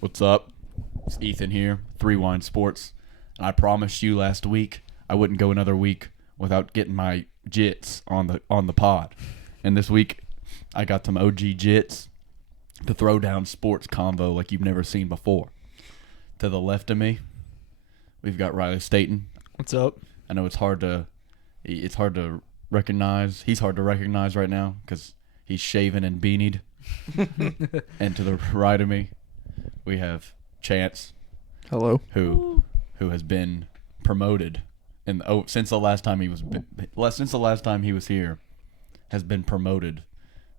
What's up? It's Ethan here, Threewind Sports. And I promised you last week I wouldn't go another week without getting my jits on the pod. And this week I got some OG jits to throw down sports convo like you've never seen before. To the left of me, we've got Riley Staten. What's up? I know it's hard to recognize. He's hard to recognize right now because he's shaven and beanied. And to the right of me, we have Chance. Hello. Who has been promoted since the last time he was here, has been promoted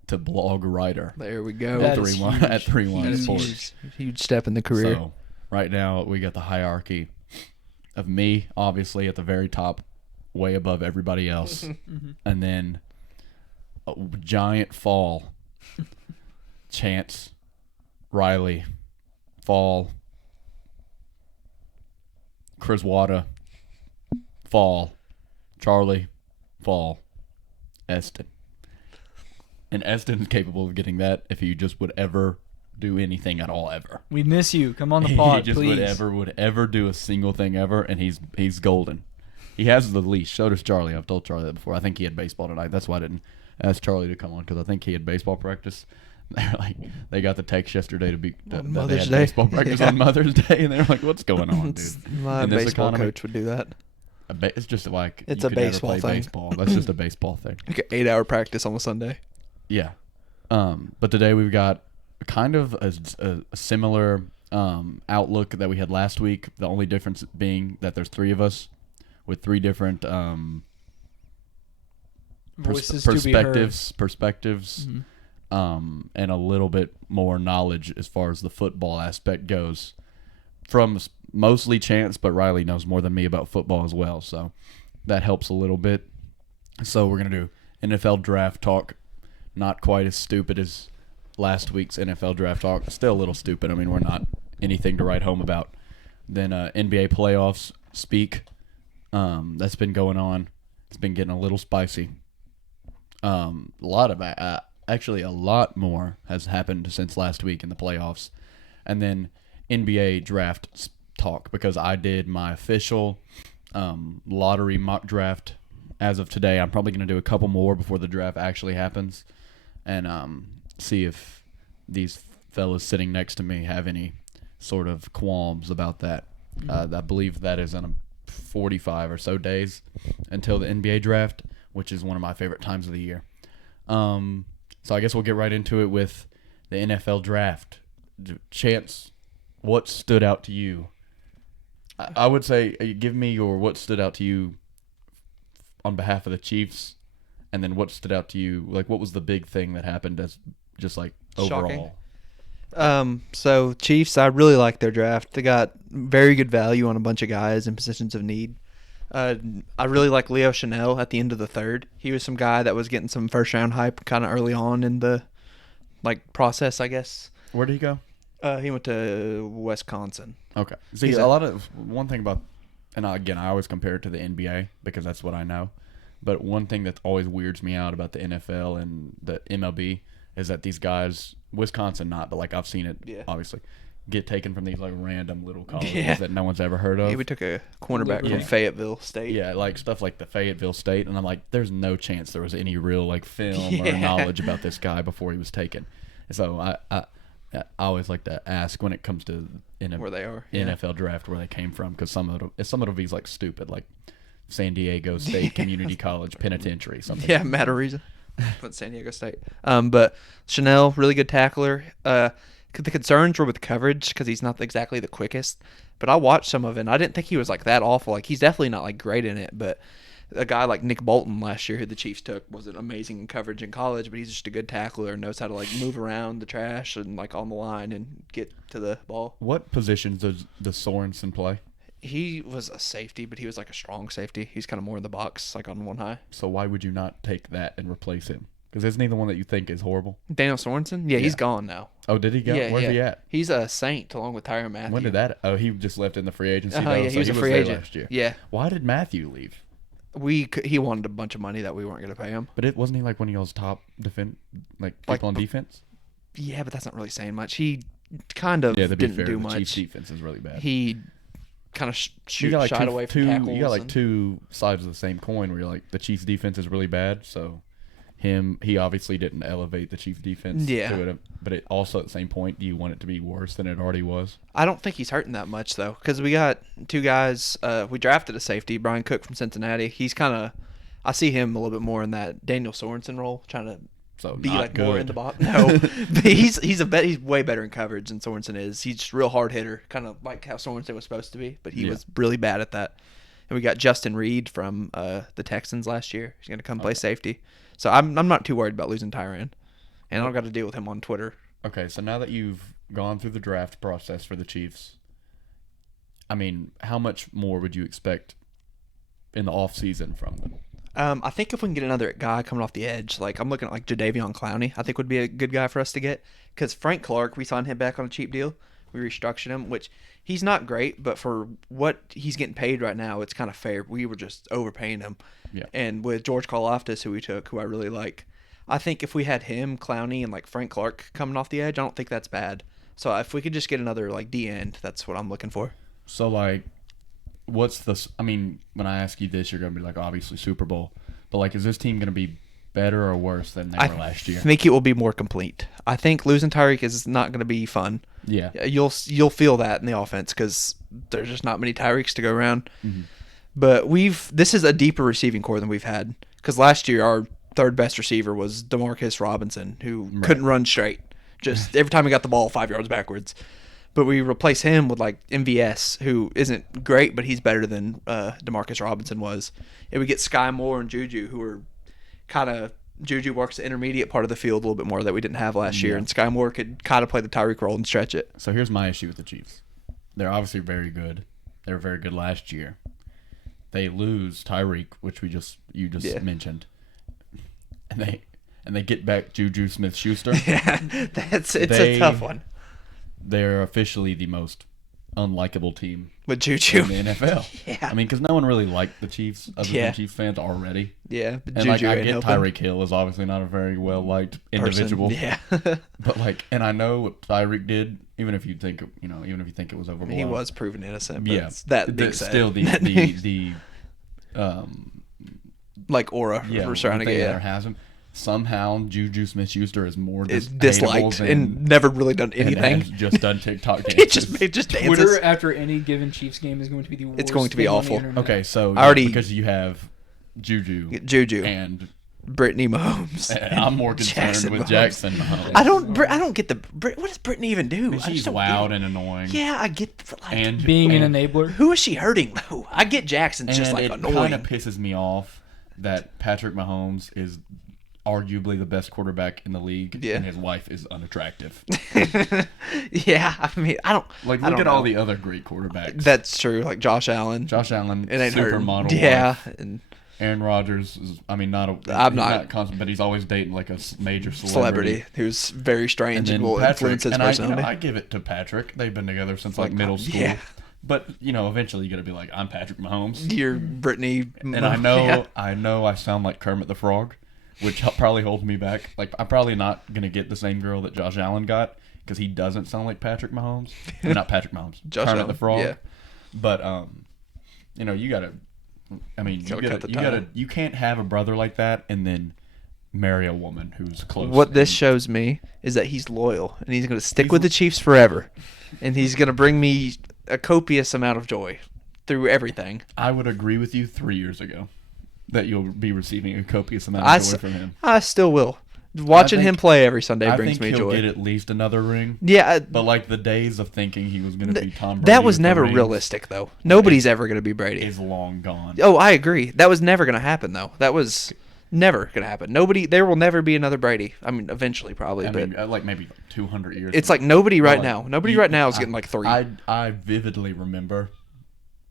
to blog writer. There we go. At Threewind Sports. Huge step in the career. So right now we got the hierarchy of me, obviously at the very top, way above everybody else, and then a giant fall. Chance, Riley, fall, Chris Wada, fall, Charlie, fall, Eston. And Eston's capable of getting that if he just would ever do anything at all ever. We miss you. Come on the pod, he just please. would ever do a single thing ever, and he's golden. He has the leash. So does Charlie. I've told Charlie that before. I think he had baseball tonight. That's why I didn't ask Charlie to come on, because I think he had baseball practice. They got the text yesterday that they had baseball practice on Mother's Day, and they were like, "What's going on, dude?" My baseball coach would do that. It's just like it's you a could never baseball play thing. Baseball. That's just a baseball thing. Like an 8-hour practice on a Sunday. Yeah. But today we've got kind of a similar outlook that we had last week. The only difference being that there's three of us with three different perspectives, Mm-hmm. And a little bit more knowledge as far as the football aspect goes, from mostly Chance, but Riley knows more than me about football as well, so that helps a little bit. So we're going to do NFL draft talk. Not quite as stupid as last week's NFL draft talk. Still a little stupid. I mean, we're not anything to write home about. Then NBA playoffs speak. That's been going on. It's been getting a little spicy. A lot more has happened since last week in the playoffs. And then NBA draft talk, because I did my official lottery mock draft as of today. I'm probably going to do a couple more before the draft actually happens, and see if these fellas sitting next to me have any sort of qualms about that. I believe that is in 45 or so days until the NBA draft, which is one of my favorite times of the year. So I guess we'll get right into it with the NFL draft. Chance, what stood out to you? I would say give me your what stood out to you on behalf of the Chiefs, and then what stood out to you, like what was the big thing that happened as just like overall? Shocking. So Chiefs, I really like their draft. They got very good value on a bunch of guys in positions of need. I really like Leo Chanel at the end of the third. He was some guy that was getting some first round hype kind of early on in the process, I guess. Where did he go? He went to Wisconsin. Okay. See, one thing about, and again, I always compare it to the NBA because that's what I know. But one thing that always weirds me out about the NFL and the MLB is that these guys, Wisconsin not, but like I've seen it, obviously, get taken from these like random little colleges that no one's ever heard of. Yeah, we took a cornerback from Fayetteville State. Yeah, like stuff like the Fayetteville State, and I'm like, there's no chance there was any real like film or knowledge about this guy before he was taken. So I always like to ask when it comes to where they are NFL draft where they came from, because some of it be like stupid, like San Diego State Community College Penitentiary, something. Yeah, Matt Ariza, but San Diego State. But Chanel, really good tackler. The concerns were with coverage because he's not exactly the quickest. But I watched some of it, and I didn't think he was like that awful. Like, he's definitely not like great in it. But a guy like Nick Bolton last year, who the Chiefs took, wasn't amazing in coverage in college, but he's just a good tackler and knows how to like move around the trash and like on the line and get to the ball. What positions does Sorensen play? He was a safety, but he was like a strong safety. He's kind of more in the box, like on one high. So why would you not take that and replace him? Because isn't he the one that you think is horrible? Daniel Sorensen? Yeah, he's gone now. Oh, did he go? Yeah, Where's he at? He's a Saint along with Tyrann Mathieu. When did that? Oh, he just left in the free agency. Yeah, he was a free agent last year. Yeah. Why did Mathieu leave? He wanted a bunch of money that we weren't going to pay him. But wasn't he like one of y'all's top people on defense? Yeah, but that's not really saying much. He kind of Yeah, to be didn't fair, do the much. Chiefs' defense is really bad. He kind of You got like shied away from tackles. You got like two sides of the same coin where you're like the Chiefs' defense is really bad, so he obviously didn't elevate the Chiefs' defense. Yeah. To it, but it also at the same point, do you want it to be worse than it already was? I don't think he's hurting that much though, because we got two guys. We drafted a safety, Brian Cook from Cincinnati. He's kind of, I see him a little bit more in that Daniel Sorensen role, trying to So be not like good. more in the box. No, but he's way better in coverage than Sorensen is. He's just a real hard hitter, kind of like how Sorensen was supposed to be, but he was really bad at that. And we got Justin Reed from the Texans last year. He's going to come play safety. So I'm not too worried about losing Tyrann. And I don't got to deal with him on Twitter. Okay, so now that you've gone through the draft process for the Chiefs, I mean, how much more would you expect in the offseason from them? I think if we can get another guy coming off the edge, like I'm looking at like Jadeveon Clowney, I think would be a good guy for us to get. Because Frank Clark, we signed him back on a cheap deal. We restructured him, which he's not great, but for what he's getting paid right now, it's kind of fair. We were just overpaying him. Yeah. And with George Karlaftis, who we took, who I really like, I think if we had him, Clowney, and like Frank Clark coming off the edge, I don't think that's bad. So if we could just get another like D end, that's what I'm looking for. So like, what's the? I mean, when I ask you this, you're gonna be like, obviously Super Bowl, but like, is this team gonna be better or worse than they were last year? I think it will be more complete. I think losing Tyreek is not going to be fun. Yeah, you'll feel that in the offense because there's just not many Tyreeks to go around. Mm-hmm. But this is a deeper receiving core than we've had because last year our third best receiver was Demarcus Robinson, who couldn't run straight. Just every time he got the ball 5 yards backwards. But we replace him with like MVS, who isn't great, but he's better than Demarcus Robinson was. And we get Sky Moore and Juju, who are kind of Juju works the intermediate part of the field a little bit more that we didn't have last year, and Sky Moore could kind of play the Tyreek role and stretch it. So here's my issue with the Chiefs. They're obviously very good. They were very good last year. They lose Tyreek, which you just mentioned, and they get back Juju Smith-Schuster. Yeah, it's a tough one. They're officially the most unlikable team with Juju in the NFL. Yeah, I mean, because no one really liked the Chiefs other than Chiefs fans already. Yeah, but and Juju like I get Tyreek Hill is obviously not a very well liked individual. Yeah, but like, and I know what Tyreek did. Even if you think it was overblown, he was proven innocent. But yeah, that being said, still the like aura surrounding it. Yeah, has him. Somehow Juju Smith-Schuster is more disliked and never really done anything. And has just done TikTok dances. it just dances. Twitter after any given Chiefs game is going to be the worst. It's going to be awful. Okay, so because you have Juju and Brittany Mahomes. And I'm more concerned with Jackson Mahomes. I don't get what does Brittany even do? She's loud and annoying. Yeah, I get and being an enabler. Who is she hurting though? I get Jackson's just like annoying. It kind of pisses me off that Patrick Mahomes is arguably the best quarterback in the league, and his wife is unattractive. Yeah, I mean, I don't look at all the other great quarterbacks. That's true, like Josh Allen. It ain't supermodel. Yeah, wife. And Aaron Rodgers is, I mean, not constant, but he's always dating like a major celebrity who's very strange and will influence his personality. I give it to Patrick. They've been together since like middle school. Yeah. But eventually you got to be like, I'm Patrick Mahomes. You're Brittany. And I know I sound like Kermit the Frog, which probably holds me back. Like, I'm probably not going to get the same girl that Josh Allen got because he doesn't sound like Patrick Mahomes. Not Patrick Mahomes. Kermit the Frog. Yeah. But, you got to, I mean, you can't have a brother like that and then marry a woman who's close. What this shows me is that he's loyal and he's going to stick with the Chiefs forever. And he's going to bring me a copious amount of joy through everything. I would agree with you 3 years ago that you'll be receiving a copious amount of joy from him. I still will. Watching him play every Sunday brings me joy. I think he'll get at least another ring. Yeah. But like the days of thinking he was going to be Tom Brady. That was never realistic, though. Nobody's ever going to be Brady. Is long gone. Oh, I agree. That was never going to happen, though. That was never going to happen. There will never be another Brady. I mean, eventually, probably. I mean, like maybe 200 years. It's like nobody right now. Nobody right now is getting like 3. I vividly remember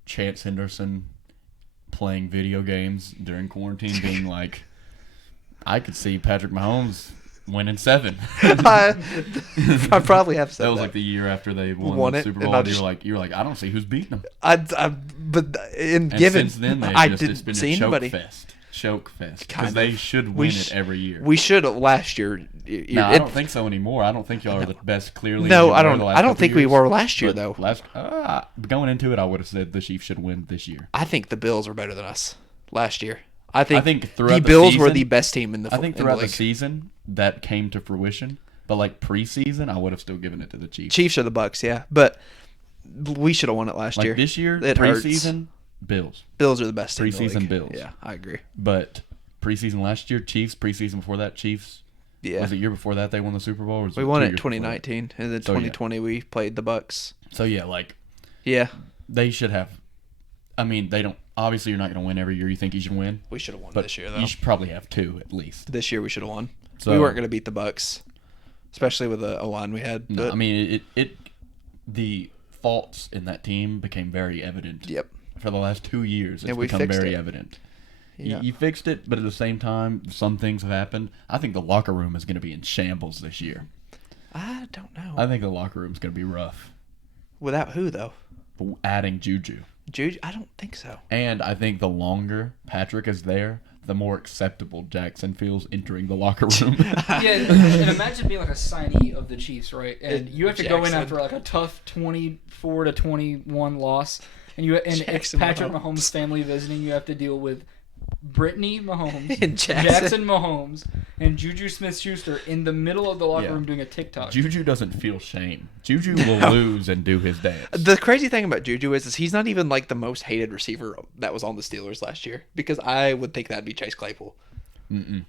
Chance Henderson playing video games during quarantine being like, I could see Patrick Mahomes winning 7. I probably have said that. That was like the year after they won the Super Bowl. And you were like, I don't see who's beating them. But since then, it's been a choke fest. choke fest Kind because they of. should We win sh- it every year. We should have last year. No, I don't think so anymore. I don't think y'all are the best. Clearly, No, you I were don't. the last I don't couple think we years, were last year but though. Going into it, I would have said the Chiefs should win this year. I think the Bills were better than us last year. I think throughout the the Bills were season- the best team in the. I think in the throughout the league. season that came to fruition, but like preseason, I would have still given it to the Chiefs. Chiefs are the Bucks, yeah, but we should have won it last Like year. this year, It hurts. preseason, Bills. Bills are the best team. in the Preseason league. Bills. Yeah, I agree. But preseason last year, Chiefs. Preseason before that, Chiefs. Yeah, Was it year before that they won the Super Bowl? Or was we it won 2 it years before that? 2019, and then So, yeah. 2020 we played the Bucks. So yeah, like Yeah, they should have. I mean, they don't. Obviously, you're not going to win every year. You think you should win, we should have won but this year though. you should probably have 2 at least. This year we should have won. So We weren't going to beat the Bucks, especially with the line we had. No, But I mean the faults in that team became very evident. Yep. For the last 2 years, it's And we become fixed very it. evident. Yeah. You fixed it, but at the same time, some things have happened. I think the locker room is going to be in shambles this year. I don't know. I think the locker room is going to be rough. Without who though? Adding Juju. Juju? I don't think so. And I think the longer Patrick is there, the more acceptable Jackson feels entering the locker room. Yeah, and imagine being like a signee of the Chiefs, right? And you have to go in Jackson. after like a tough 24-21 loss, and it's Jackson Patrick Mahomes. Mahomes' family visiting. You have to deal with Brittany Mahomes, And Jackson. Mahomes, and Juju Smith-Schuster in the middle of the locker Yeah. room doing a TikTok. Juju doesn't feel shame. Juju will lose and do his dance. The crazy thing about Juju is he's not even like the most hated receiver that was on the Steelers last year, because I would think that'd be Chase Claypool.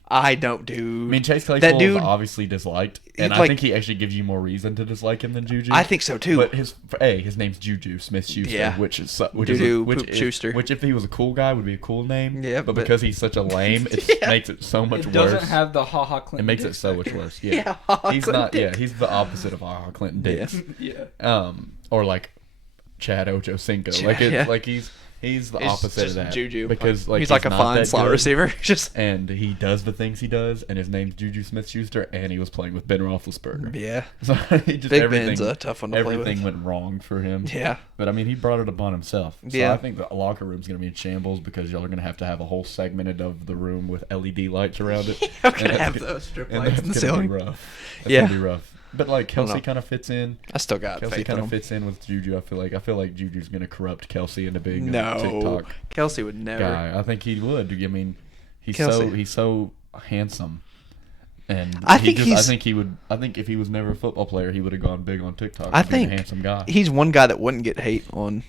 I don't do. I mean, Chase that Claypool dude. is obviously disliked, and I like- think he actually gives you more reason to dislike him than Juju. I think so too. But his name's Juju Smith-Schuster, Yeah. which is Juju which Poop-Schuster. which if he was a cool guy would be a cool name. Yeah, but but- because he's such a lame, it Yeah. makes it so much it worse. doesn't have the Ha Ha Clinton. It makes it Dix so much factor. worse. Yeah, Yeah, Ha-Ha he's Clinton not. Dix. Yeah, he's the opposite of Ha Clinton Dix. Yeah. Or like Chad Ochocinco. Chad, Like it's yeah. like he's the It's opposite just of that. Juju. Because like he's like a not fine that slot good. receiver. Just And he does the things he does, and his name's Juju Smith-Schuster, and he was playing with Ben Roethlisberger. yeah. So he just Big everything, Ben's a tough one to play everything with. went wrong for him. Yeah. But I mean, he brought it upon himself. So Yeah. I think the locker room's going to be in shambles because y'all are going to have a whole segmented of the room with LED lights around it. I'm gonna And have that's those strip and lights that's in the gonna ceiling. be rough. That's Yeah. gonna be rough. But like Kelsey know. kind of fits in. I still got Kelsey faith in kind of him. fits in with Juju. I feel like Juju's gonna corrupt Kelsey into being a No, TikTok Kelsey would never. guy. I think he would. I mean, he's Kelsey. so handsome, and I think I he's- think he would. I think if he was never a football player, he would have gone big on TikTok. I as being think a handsome guy. He's one guy that wouldn't get hate on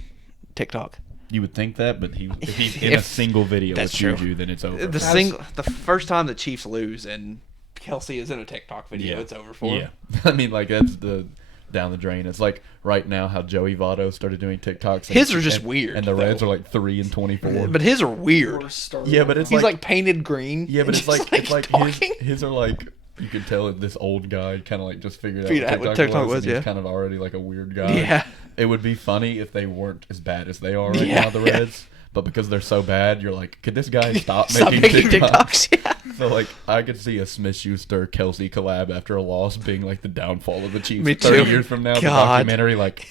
TikTok. You would think that, but if he's in a If- single video with that's true. Juju, then it's over. The first time the Chiefs lose and Kelsey is in a TikTok video, Yeah. it's over for Yeah, him. I mean, like that's the down the drain. It's like right now how Joey Votto started doing TikToks. His are just weird, and the Reds though. are like 3 and 24. But his are weird. Worst start Yeah, of but all it's time. He's like painted green. Yeah, but and it's like just, talking. his are like you can tell that this old guy kind of like just figured Figured out out what what TikTok, TikTok was, and he's yeah. kind of already like a weird guy. Yeah. It would be funny if they weren't as bad as they are right Yeah, now, the yeah. Reds. But because they're so bad, you're like, could this guy stop, Stop making TikToks? TikToks. Yeah. So like, I could see a Smith-Schuster Kelsey collab after a loss being like the downfall of the Chiefs. Me 30 too. year from now, the God. documentary, like,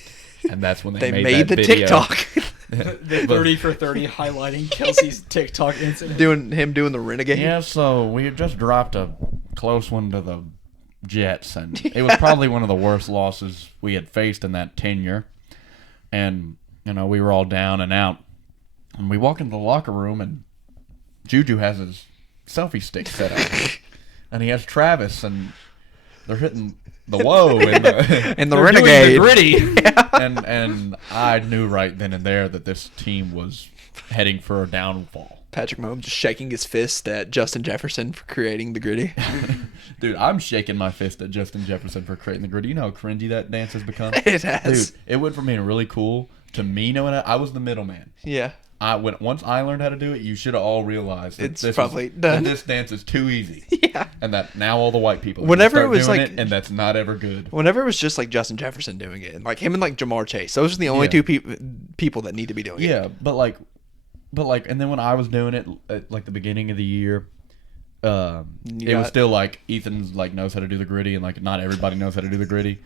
and that's when They made made that the video. TikTok. the 30 for 30 highlighting Kelsey's TikTok incident. doing the renegade. Yeah, so we had just dropped a close one to the Jets, and it was probably one of the worst losses we had faced in that tenure. And, you know, we were all down and out. And we walk into the locker room, and Juju has his selfie stick set up. And he has Travis, and they're hitting the whoa and the, And the They're doing renegade. the gritty. and I knew right then and there that this team was heading for a downfall. Patrick Mahomes just shaking his fist at Justin Jefferson for creating the gritty. Dude, I'm shaking my fist at Justin Jefferson for creating the grid. You know how cringy that dance has become? It has. Dude, it went from being really cool to me knowing it. I was the middleman. Yeah. Once I learned how to do it, you should have all realized that It's probably done. that this dance is too easy. Yeah. And that now all the white people are Whenever gonna it was start doing like- it, and that's not ever good. Whenever it was just like Justin Jefferson doing it, and like him and like Jamar Chase, those are the only Yeah. two people that need to be doing it. Yeah, but like, and then when I was doing it at like the beginning of the year, it was still like Ethan's like knows how to do the gritty, and like not everybody knows how to do the gritty.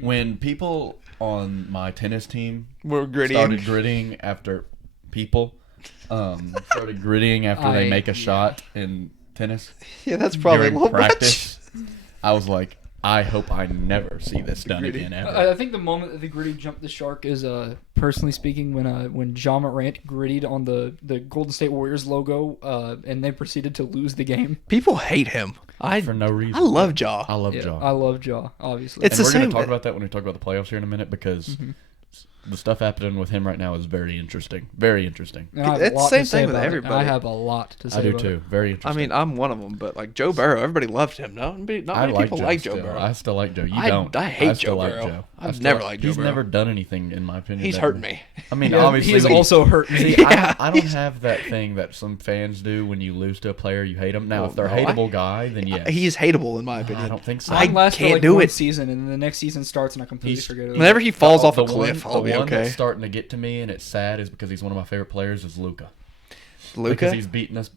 When people on my tennis team We're gritty. started gritting after people, started grittying after they make a shot in tennis. Yeah, that's probably a during little practice. I was like, I hope I never see this done again ever. I think the moment that the gritty jumped the shark is, personally speaking, when Ja Morant grittied on the Golden State Warriors logo, and they proceeded to lose the game. People hate him. For no reason. I love Ja. I love Ja. I love Ja, obviously. It's and the we're going same. to talk about that when we talk about the playoffs here in a minute because the stuff happening with him right now is very interesting. Very interesting. And I have It's a lot the same to say thing with about it, and everybody. I have a lot to say I do about too. it. Very I interesting. mean, I'm one of them, but like Joe Burrow, everybody loved him. Not many people like Joe still. Burrow. I still like Joe. You I- don't. I hate still Joe like Burrow. Joe. I've I still never like- liked Joe He's Burrow. never done anything, in my opinion. He's that- hurting me. I mean, He obviously, has also hurt me. See, Yeah. I don't have that thing that some fans do when you lose to a player, you hate them. Now, if they're a no, hateable guy, then yes. He is hateable in my opinion. I don't think so. I Mine lasts for can't like do one it. season, and then the next season starts, and I completely He's- forget it. Whenever he falls off a The cliff, one, I'll be the one okay. that's starting to get to me, and it's sad, is because he's one of my favorite players, is Luka. Because Luka. he's beaten us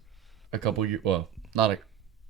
a couple years. Well, not a.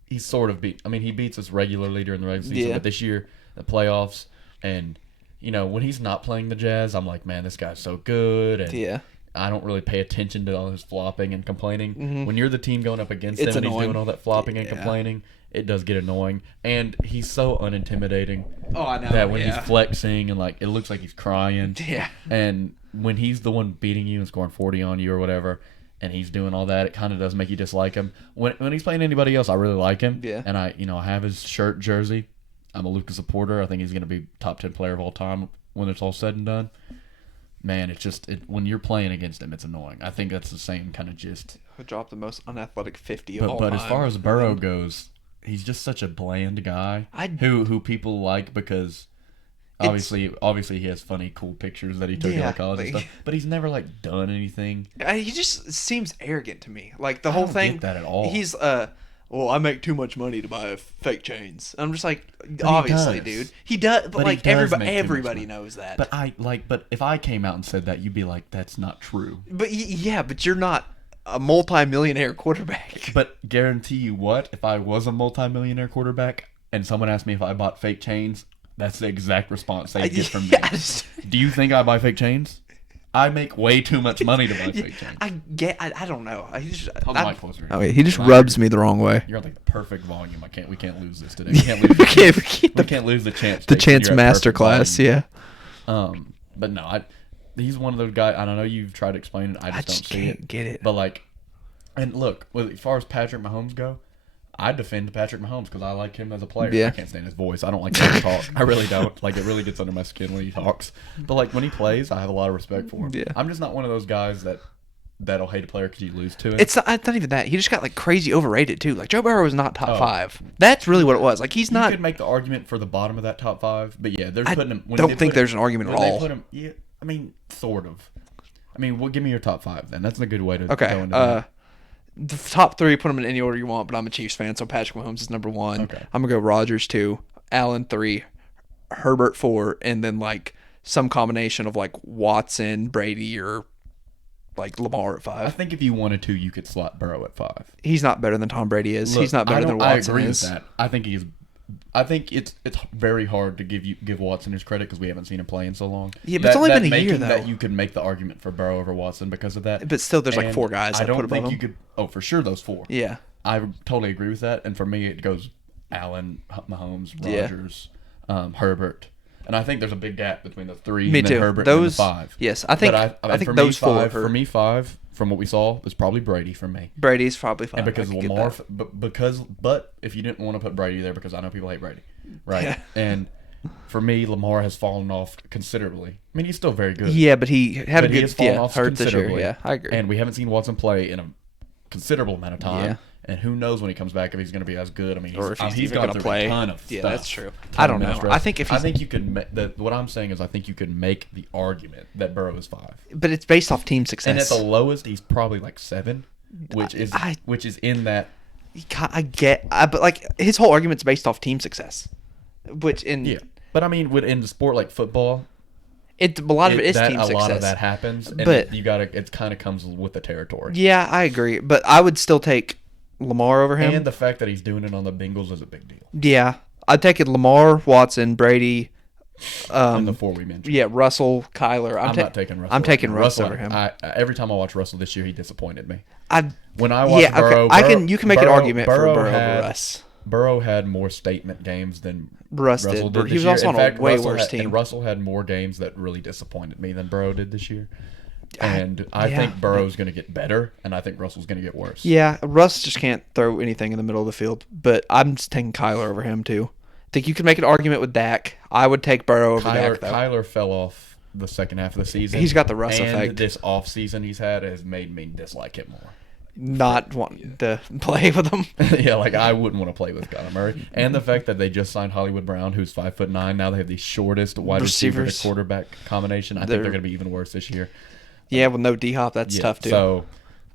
He's sort of beat. I mean, he beats us regularly during the regular season, Yeah. but this year, the playoffs, and when he's not playing the Jazz, I'm like, man, this guy's so good, and Yeah. I don't really pay attention to all his flopping and complaining. Mhm. When you're the team going up against It's him and he's annoying. doing all that flopping and Yeah. complaining, it does get annoying. And he's so unintimidating Oh, I know. that when he's flexing and like it looks like he's crying. Yeah. And when he's the one beating you and scoring 40 on you or whatever, and he's doing all that, it kind of does make you dislike him. When he's playing anybody else, I really like him. Yeah. And I have his shirt jersey. I'm a Luka supporter. I think he's going to be top 10 player of all time when it's all said and done. Man, it's just when you're playing against him, it's annoying. I think that's the same kind of gist. Who dropped the most unathletic 50 of all But time. as far as Burrow goes, he's just such a bland guy who people like because obviously he has funny, cool pictures that he took Yeah, at college and like- stuff. But he's never like done anything. He just seems arrogant to me. Like the I whole don't thing. get that at all. He's well, I make too much money to buy fake chains. I'm just like, obviously, does. dude. He does, but But he like does make too much everybody money. knows that. But if I came out and said that, you'd be like, that's not true. But yeah, but you're not a multi-millionaire quarterback. But guarantee you what? If I was a multimillionaire quarterback and someone asked me if I bought fake chains, that's the exact response they get from me. Yes. Do you think I buy fake chains? I make way too much money to buy fake chains. I don't know. He just, Hold the mic closer. oh, wait, he just Right. rubs me the wrong way. You're on like the perfect volume. We can't lose this today. We can't lose. We can't lose the chance. the chance masterclass. Yeah. But no, he's one of those guys. I don't know. You've tried to explain it. I just don't see can't it. get it. But like, and look, as far as Patrick Mahomes go, I defend Patrick Mahomes because I like him as a player. Yeah. I can't stand his voice. I don't like him to talk. I really don't. Like, it really gets under my skin when he talks. But like when he plays, I have a lot of respect for him. Yeah. I'm just not one of those guys that'll hate a player because you lose to him. It's not even that. He just got like crazy overrated too. Like Joe Burrow is not top 5. That's really what it was. Like he's You not. could make the argument for the bottom of that top 5, but yeah, they're I putting him. don't think there's an argument at when they all. put him, yeah, I mean, sort of. I mean, well, give me your top 5 then. That's a good way to go Okay. into that. The top 3, put them in any order you want, but I'm a Chiefs fan, so Patrick Mahomes is number 1. Okay. I'm gonna go Rodgers 2, Allen 3, Herbert 4, and then like some combination of like Watson, Brady, or like Lamar at I 5. think if you wanted to, you could slot Burrow at 5. He's not better than Tom Brady is. Look, He's not better than Watson I agree is. with that. I think it's very hard to give Watson his credit because we haven't seen him play in so long. Yeah, but it's only been a year, making though. That you could make the argument for Burrow over Watson because of that. But still, there's like And 4 guys. I that put don't above think him. you could. Oh, for sure, those 4. Yeah. I totally agree with that. And for me, it goes Allen, Mahomes, Yeah. Rodgers, Herbert, and I think there's a big gap between the 3 Me and too. then Herbert Those and the 5. Yes, I think. But I think for those me, 4. 5, for me, 5 from what we saw was probably Brady for me. Brady's probably 5. And because I could get Lamar, that. but if you didn't want to put Brady there, because I know people hate Brady, right? Yeah. And for me, Lamar has fallen off considerably. I mean, he's still very good. Yeah, but he had a but he good has fallen off hurt this year. considerably. Yeah, I agree. And we haven't seen Watson play in a considerable amount of time. Yeah. And who knows when he comes back if he's going to be as good. I mean, Or if he's he's even gone gonna through play. a ton of Yeah, stuff. that's true. Ton I of don't know. mental stress. I think if I he's- think you could. What I'm saying is, I think you could make the argument that Burrow is 5. But it's based off team And at success. the lowest, he's probably like 7, which is in that. But like his whole argument's based off team success, which Yeah, but I mean, in the sport like football, a lot of it is team a success. lot of that happens, and But- it kind of comes with the territory. Yeah, I agree, but I would still take Lamar over him. And the fact that he's doing it on the Bengals is a big deal. Yeah, I'd take it Lamar, Watson, Brady, In the 4 we mentioned. Yeah, Russell, Kyler. I'm not taking Russell. I'm taking Russell over him. Every time I watch Russell this year, he disappointed me. I When I watch Burrow, you can make an argument for Burrow over Russ. Burrow had more statement games than Russ Russell did. did He this was year. also In on fact, a way Russell worse had, team. And Russell had more games that really disappointed me than Burrow did this year. And I yeah. think Burrow's going to get better, and I think Russell's going to get worse. Yeah, Russ just can't throw anything in the middle of the field. But I'm just taking Kyler over him too. I think you could make an argument with Dak. I would take Burrow over Dak though. Kyler fell off the second half of the season. He's got the Russ and effect. This off season he's had has made me dislike him more. Not wanting to play with him. Yeah, like I wouldn't want to play with Kyler Murray. And the fact that they just signed Hollywood Brown, who's 5'9". Now they have the shortest wide receiver to quarterback combination. I think they're going to be even worse this year. Yeah, with no D-Hop, that's tough too. So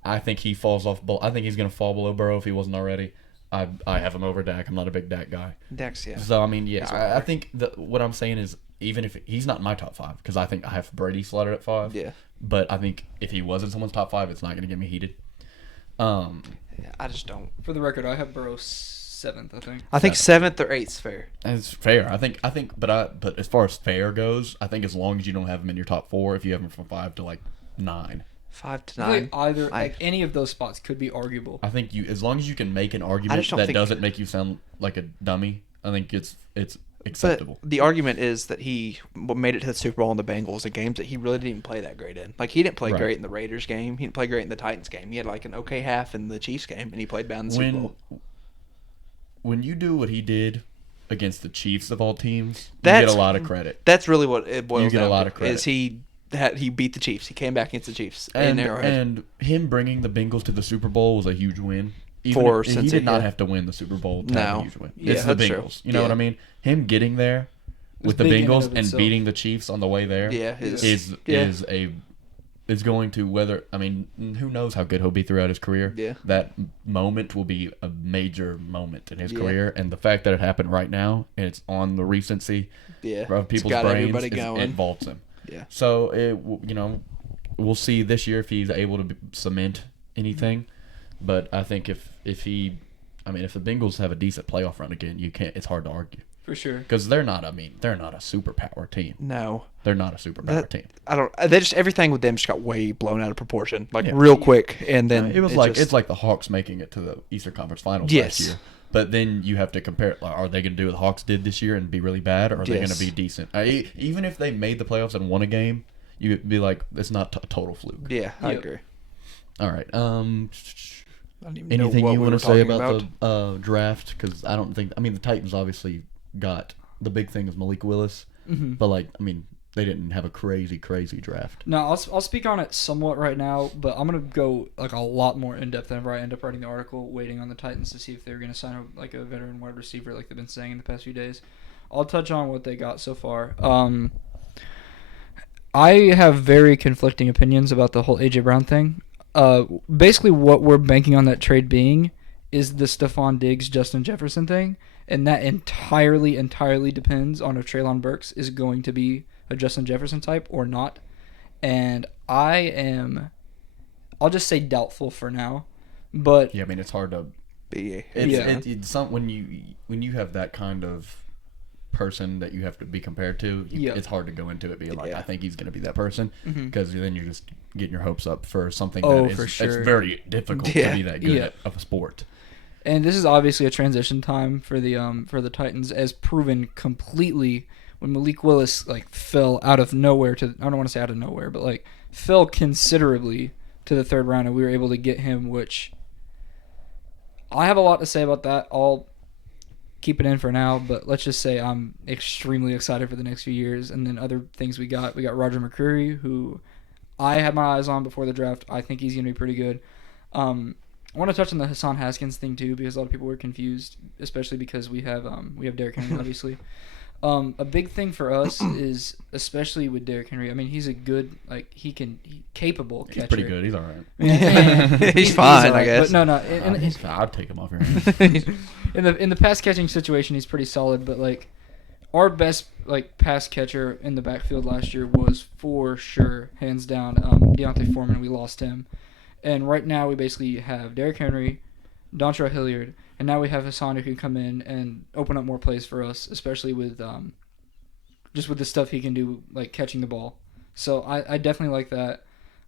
I think he falls off. I think he's going to fall below Burrow if he wasn't already. I have him over Dak. I'm not a big Dak guy. Dak's, yeah. So I mean, yeah, I think what I'm saying is even if he's not in my top 5 because I think I have Brady slotted at 5. Yeah. But I think if he was in someone's top 5, it's not going to get me heated. I just don't. For the record, I have Burrow 7th. I think. I think 7th or 8th is fair. It's fair. I think, but as far as fair goes, I think as long as you don't have him in your top 4, if you have him from 5 to like 9. 5 to I 9. think either any of those spots could be arguable. I think as long as you can make an argument that doesn't make you sound like a dummy, I think it's acceptable. But the argument is that he made it to the Super Bowl in the Bengals, a game that he really didn't even play that great in. Like, he didn't play great in the Raiders game. He didn't play great in the Titans game. He had, like, an okay half in the Chiefs game, and he played bad in the Super Bowl. When you do what he did against the Chiefs of all teams, you get a lot of credit. That's really what it boils down to. You get a lot of credit. Is he beat the Chiefs. He came back against the Chiefs in Arrowhead. And him bringing the Bengals to the Super Bowl was a huge win. He did not have to win the Super Bowl to have a huge win. It's the Bengals. You know what I mean? Him getting there with the Bengals and beating the Chiefs on the way there is going to who knows how good he'll be throughout his career. Yeah. That moment will be a major moment in his career, and the fact that it happened right now and it's on the recency of people's brains, it vaults him. Yeah. So we'll see this year if he's able to cement anything, but I think if the Bengals have a decent playoff run again, it's hard to argue. For sure. Because they're not a superpower team. No. They're not a superpower team. Everything with them just got way blown out of proportion, real quick, and then it's like the Hawks making it to the Eastern Conference Finals last year. But then you have to compare it. Are they going to do what the Hawks did this year and be really bad, or are they going to be decent? Even if they made the playoffs and won a game, you'd be like, it's not a total fluke. Yeah, I agree. All right. Anything you want to say about the draft? Because I don't think. The Titans obviously got the big thing of Malik Willis, but they didn't have a crazy draft. No, I'll speak on it somewhat right now, but I'm gonna go like a lot more in depth whenever I end up writing the article, waiting on the Titans to see if they're gonna sign a veteran wide receiver like they've been saying in the past few days. I'll touch on what they got so far. I have very conflicting opinions about the whole AJ Brown thing. Basically, what we're banking on that trade being is the Stephon Diggs, Justin Jefferson thing, and that entirely depends on if Treylon Burks is going to be a Justin Jefferson type or not. And I'll just say doubtful for now. But yeah, it's hard to be. It's when you have that kind of person that you have to be compared to, it's hard to go into it being like, I think he's going to be that person, because then you're just getting your hopes up for something it's very difficult to be that good of a sport. And this is obviously a transition time for the Titans, as proven completely when Malik Willis fell out of nowhere I don't want to say out of nowhere, but fell considerably to the 3rd round, and we were able to get him, which I have a lot to say about that. I'll keep it in for now, but let's just say I'm extremely excited for the next few years. And then other things we got Roger McCreary, who I had my eyes on before the draft. I think he's going to be pretty good. I want to touch on the Hassan Haskins thing too, because a lot of people were confused, especially because we have Derrick Henry, obviously. A big thing for us is, especially with Derrick Henry, he's a good, capable catcher. He's pretty good. He's all right. He's fine, I guess. But no. I'd take him off your hands. In the pass catching situation, he's pretty solid. But our best pass catcher in the backfield last year was for sure, hands down, Deontay Foreman. We lost him, and right now we basically have Derrick Henry, Dontrell Hilliard. And now we have Hassan who can come in and open up more plays for us, especially with just with the stuff he can do, like catching the ball. So I definitely like that.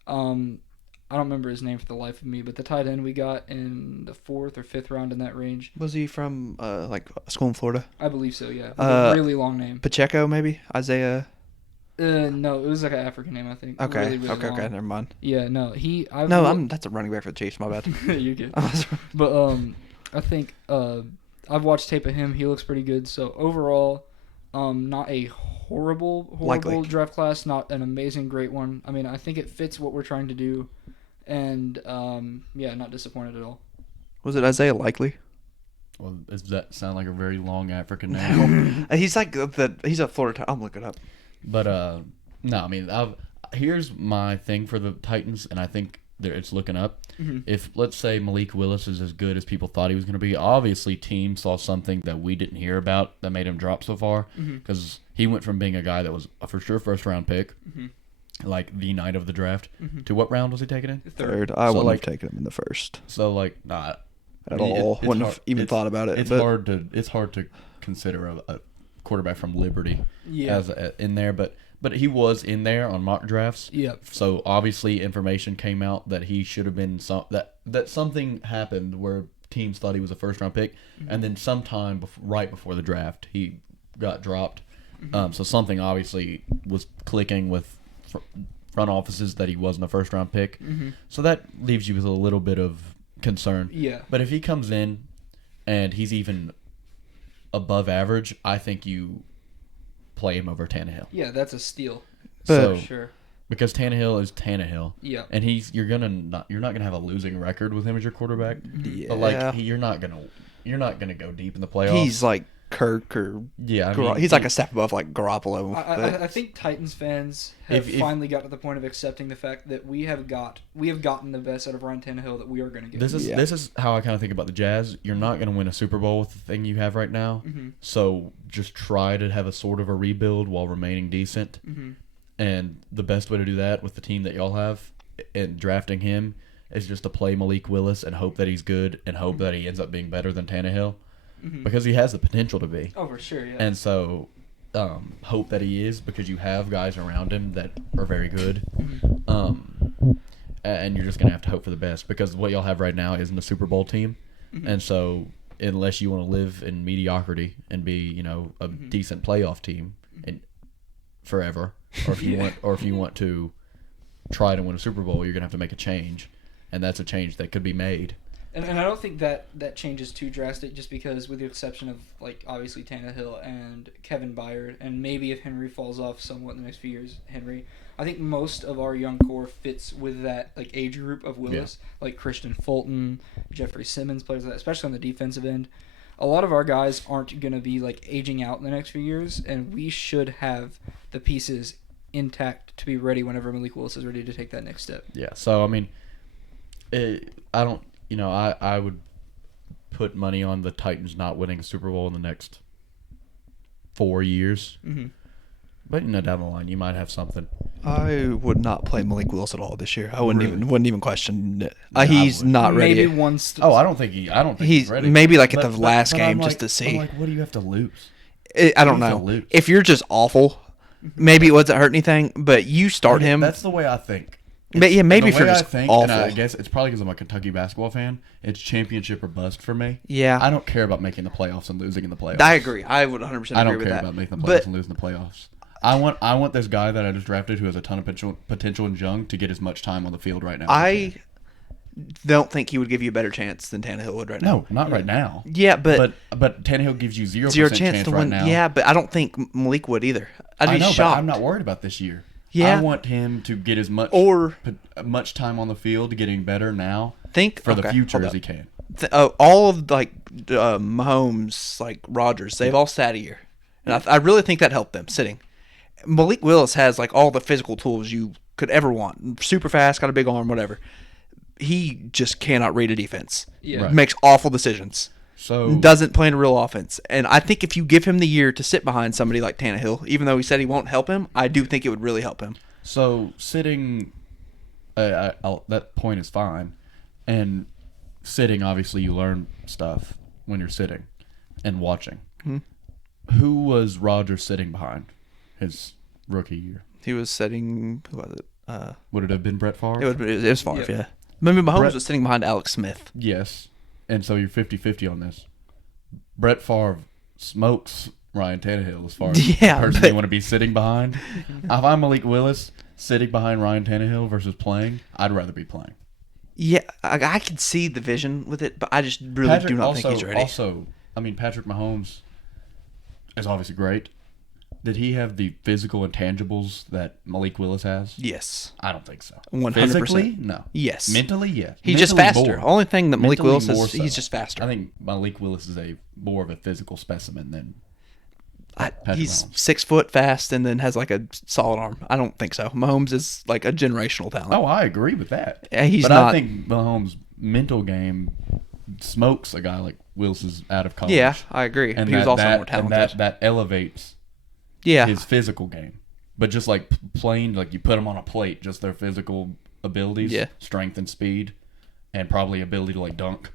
I don't remember his name for the life of me, but the tight end we got in the 4th or 5th round in that range. Was he from like a school in Florida? I believe so, yeah. With a really long name. Pacheco, maybe? Isaiah? No, it was like an African name, I think. Okay, really, really okay, long. never mind. Yeah, no, That's a running back for the Chiefs, my bad. You're good. But I think I've watched tape of him. He looks pretty good. So overall, not a horrible Likely. draft class. Not an amazing, great one. I mean, I think it fits what we're trying to do, and not disappointed at all. Was it Isaiah Likely? Well, does that sound like a very long African name? He's like he's a Florida. I'll look it up. But no, I mean, here's my thing for the Titans, and I think it's looking up. Mm-hmm. If, let's say, Malik Willis is as good as people thought he was going to be, obviously team saw something that we didn't hear about that made him drop so far, because he went from being a guy that was a for sure first-round pick, like the night of the draft, to what round was he taken in? Third. I wouldn't have taken him in the first. So, like, nah. At all. Wouldn't have even thought about it. It's hard to consider a quarterback from Liberty as in there, but he was in there on mock drafts. Yep. So obviously information came out that he should have been that something happened where teams thought he was a first round pick, and then sometime right before the draft he got dropped. So something obviously was clicking with front offices that he wasn't a first round pick. So that leaves you with a little bit of concern. Yeah. But if he comes in and he's even above average, I think you play him over Tannehill. Yeah, that's a steal. So, for sure. Because Tannehill is Tannehill. Yeah. And you're not gonna have a losing record with him as your quarterback. Yeah. But like you're not gonna go deep in the playoffs. He's like Kirk or he's like a step above like Garoppolo. I think Titans fans have finally got to the point of accepting the fact that we have gotten the best out of Ryan Tannehill that we are going to get. This is how I kind of think about the Jazz. You're not going to win a Super Bowl with the thing you have right now. So just try to have a sort of a rebuild while remaining decent. And the best way to do that with the team that y'all have and drafting him is just to play Malik Willis and hope that he's good and hope that he ends up being better than Tannehill. Because he has the potential to be. Oh, for sure, yeah. And so hope that he is, because you have guys around him that are very good. And you're just going to have to hope for the best, because what y'all have right now isn't a Super Bowl team. And so unless you want to live in mediocrity and be, a decent playoff team and forever, or if you want to try to win a Super Bowl, you're going to have to make a change. And that's a change that could be made. And I don't think that change is too drastic, just because, with the exception of, like, obviously Tannehill and Kevin Byard, and maybe if Henry falls off somewhat in the next few years, I think most of our young core fits with that, like, age group of Willis, like Christian Fulton, Jeffrey Simmons, players like that, especially on the defensive end. A lot of our guys aren't going to be, like, aging out in the next few years, and we should have the pieces intact to be ready whenever Malik Willis is ready to take that next step. Yeah, so, I mean, I would put money on the Titans not winning a Super Bowl in the next 4 years. But down the line, you might have something. I would not play Malik Willis at all this year. I wouldn't even question it. Yeah, he's not ready. Maybe once. I don't think he's ready. Maybe like at the last game just to see. Like, what do you have to lose? I don't know. If you're just awful, maybe it wasn't hurt anything. But you start him. That's the way I think. Maybe if you're just awful. And I guess it's probably because I'm a Kentucky basketball fan. It's championship or bust for me. Yeah. I don't care about making the playoffs and losing in the playoffs. I agree. I would 100% agree with that. I don't care about making the playoffs and losing the playoffs. I want this guy that I just drafted, who has a ton of potential and young, to get as much time on the field right now. I don't think he would give you a better chance than Tannehill would right now. No, not right now. Yeah, but Tannehill gives you 0% chance to right win. now. Yeah, but I don't think Malik would either. I'd be shocked. But I'm not worried about this year. Yeah. I want him to get as much time on the field, getting better now for the future as he can. All of Mahomes, like Rodgers, they've all sat a year, and I really think that helped them sitting. Malik Willis has like all the physical tools you could ever want. Super fast, got a big arm, whatever. He just cannot read a defense. Yeah. Right. Makes awful decisions. So Doesn't play in a real offense. And I think if you give him the year to sit behind somebody like Tannehill, even though he said he won't help him, I do think it would really help him. So sitting, that point is fine. And sitting, obviously, you learn stuff when you're sitting and watching. Who was Rodgers sitting behind his rookie year? He was sitting. Who was it? Would it have been Brett Favre? It was Favre, yeah. Maybe Mahomes was sitting behind Alex Smith. Yes. And so you're 50-50 on this. Brett Favre smokes Ryan Tannehill as far as the person you want to be sitting behind. If I'm Malik Willis sitting behind Ryan Tannehill versus playing, I'd rather be playing. Yeah, I can see the vision with it, but I just really do not think he's ready. Also, I mean, Patrick Mahomes is obviously great. Did he have the physical intangibles that Malik Willis has? Yes. I don't think so. 100%. Physically? No. Yes. Mentally? Yes. He's Mentally just faster. more. Only thing that Malik Mentally Willis more is, so. he's just faster. I think Malik Willis is more of a physical specimen than Patrick he's Mahomes. 6 foot fast and then has like a solid arm. I don't think so. Mahomes is like a generational talent. Oh, I agree with that. Yeah, he's but not. I think Mahomes' mental game smokes a guy like Willis out of college. Yeah, I agree. And he was also more and talented. that elevates Yeah. his physical game. But just like plain, like you put them on a plate, just their physical abilities, strength and speed, and probably ability to like dunk.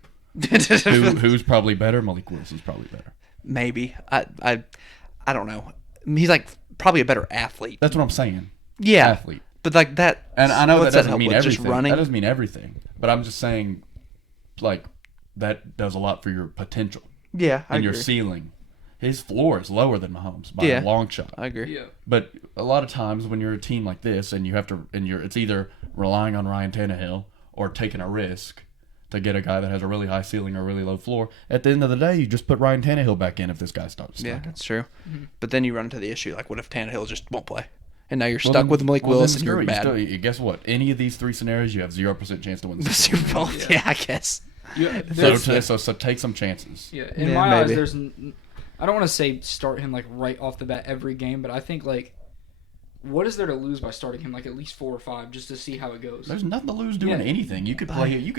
Who's probably better? Malik Willis is probably better. Maybe. I don't know. He's like probably a better athlete. That's what I'm saying. Yeah. Athlete. But like that. And I know that doesn't help mean with? everything. Just running. That doesn't mean everything. But I'm just saying, like, that does a lot for your potential Yeah, I and agree. your ceiling. His floor is lower than Mahomes by a long shot. I agree. Yeah. But a lot of times when you're a team like this and you have to, it's either relying on Ryan Tannehill or taking a risk to get a guy that has a really high ceiling or a really low floor. At the end of the day, you just put Ryan Tannehill back in if this guy starts. Yeah, that's true. Mm-hmm. But then you run into the issue, like, what if Tannehill just won't play? And now you're Well, stuck then- with Malik well, Willis then and you're screw it. bad. Guess what? Any of these three scenarios, you have 0% chance to win The Super Bowl. Yeah, I guess. Yeah, So take some chances. Yeah, in my eyes, there's. I don't want to say start him like right off the bat every game, but I think like, what is there to lose by starting him like at least 4 or 5 just to see how it goes? There's nothing to lose doing anything. You could play. You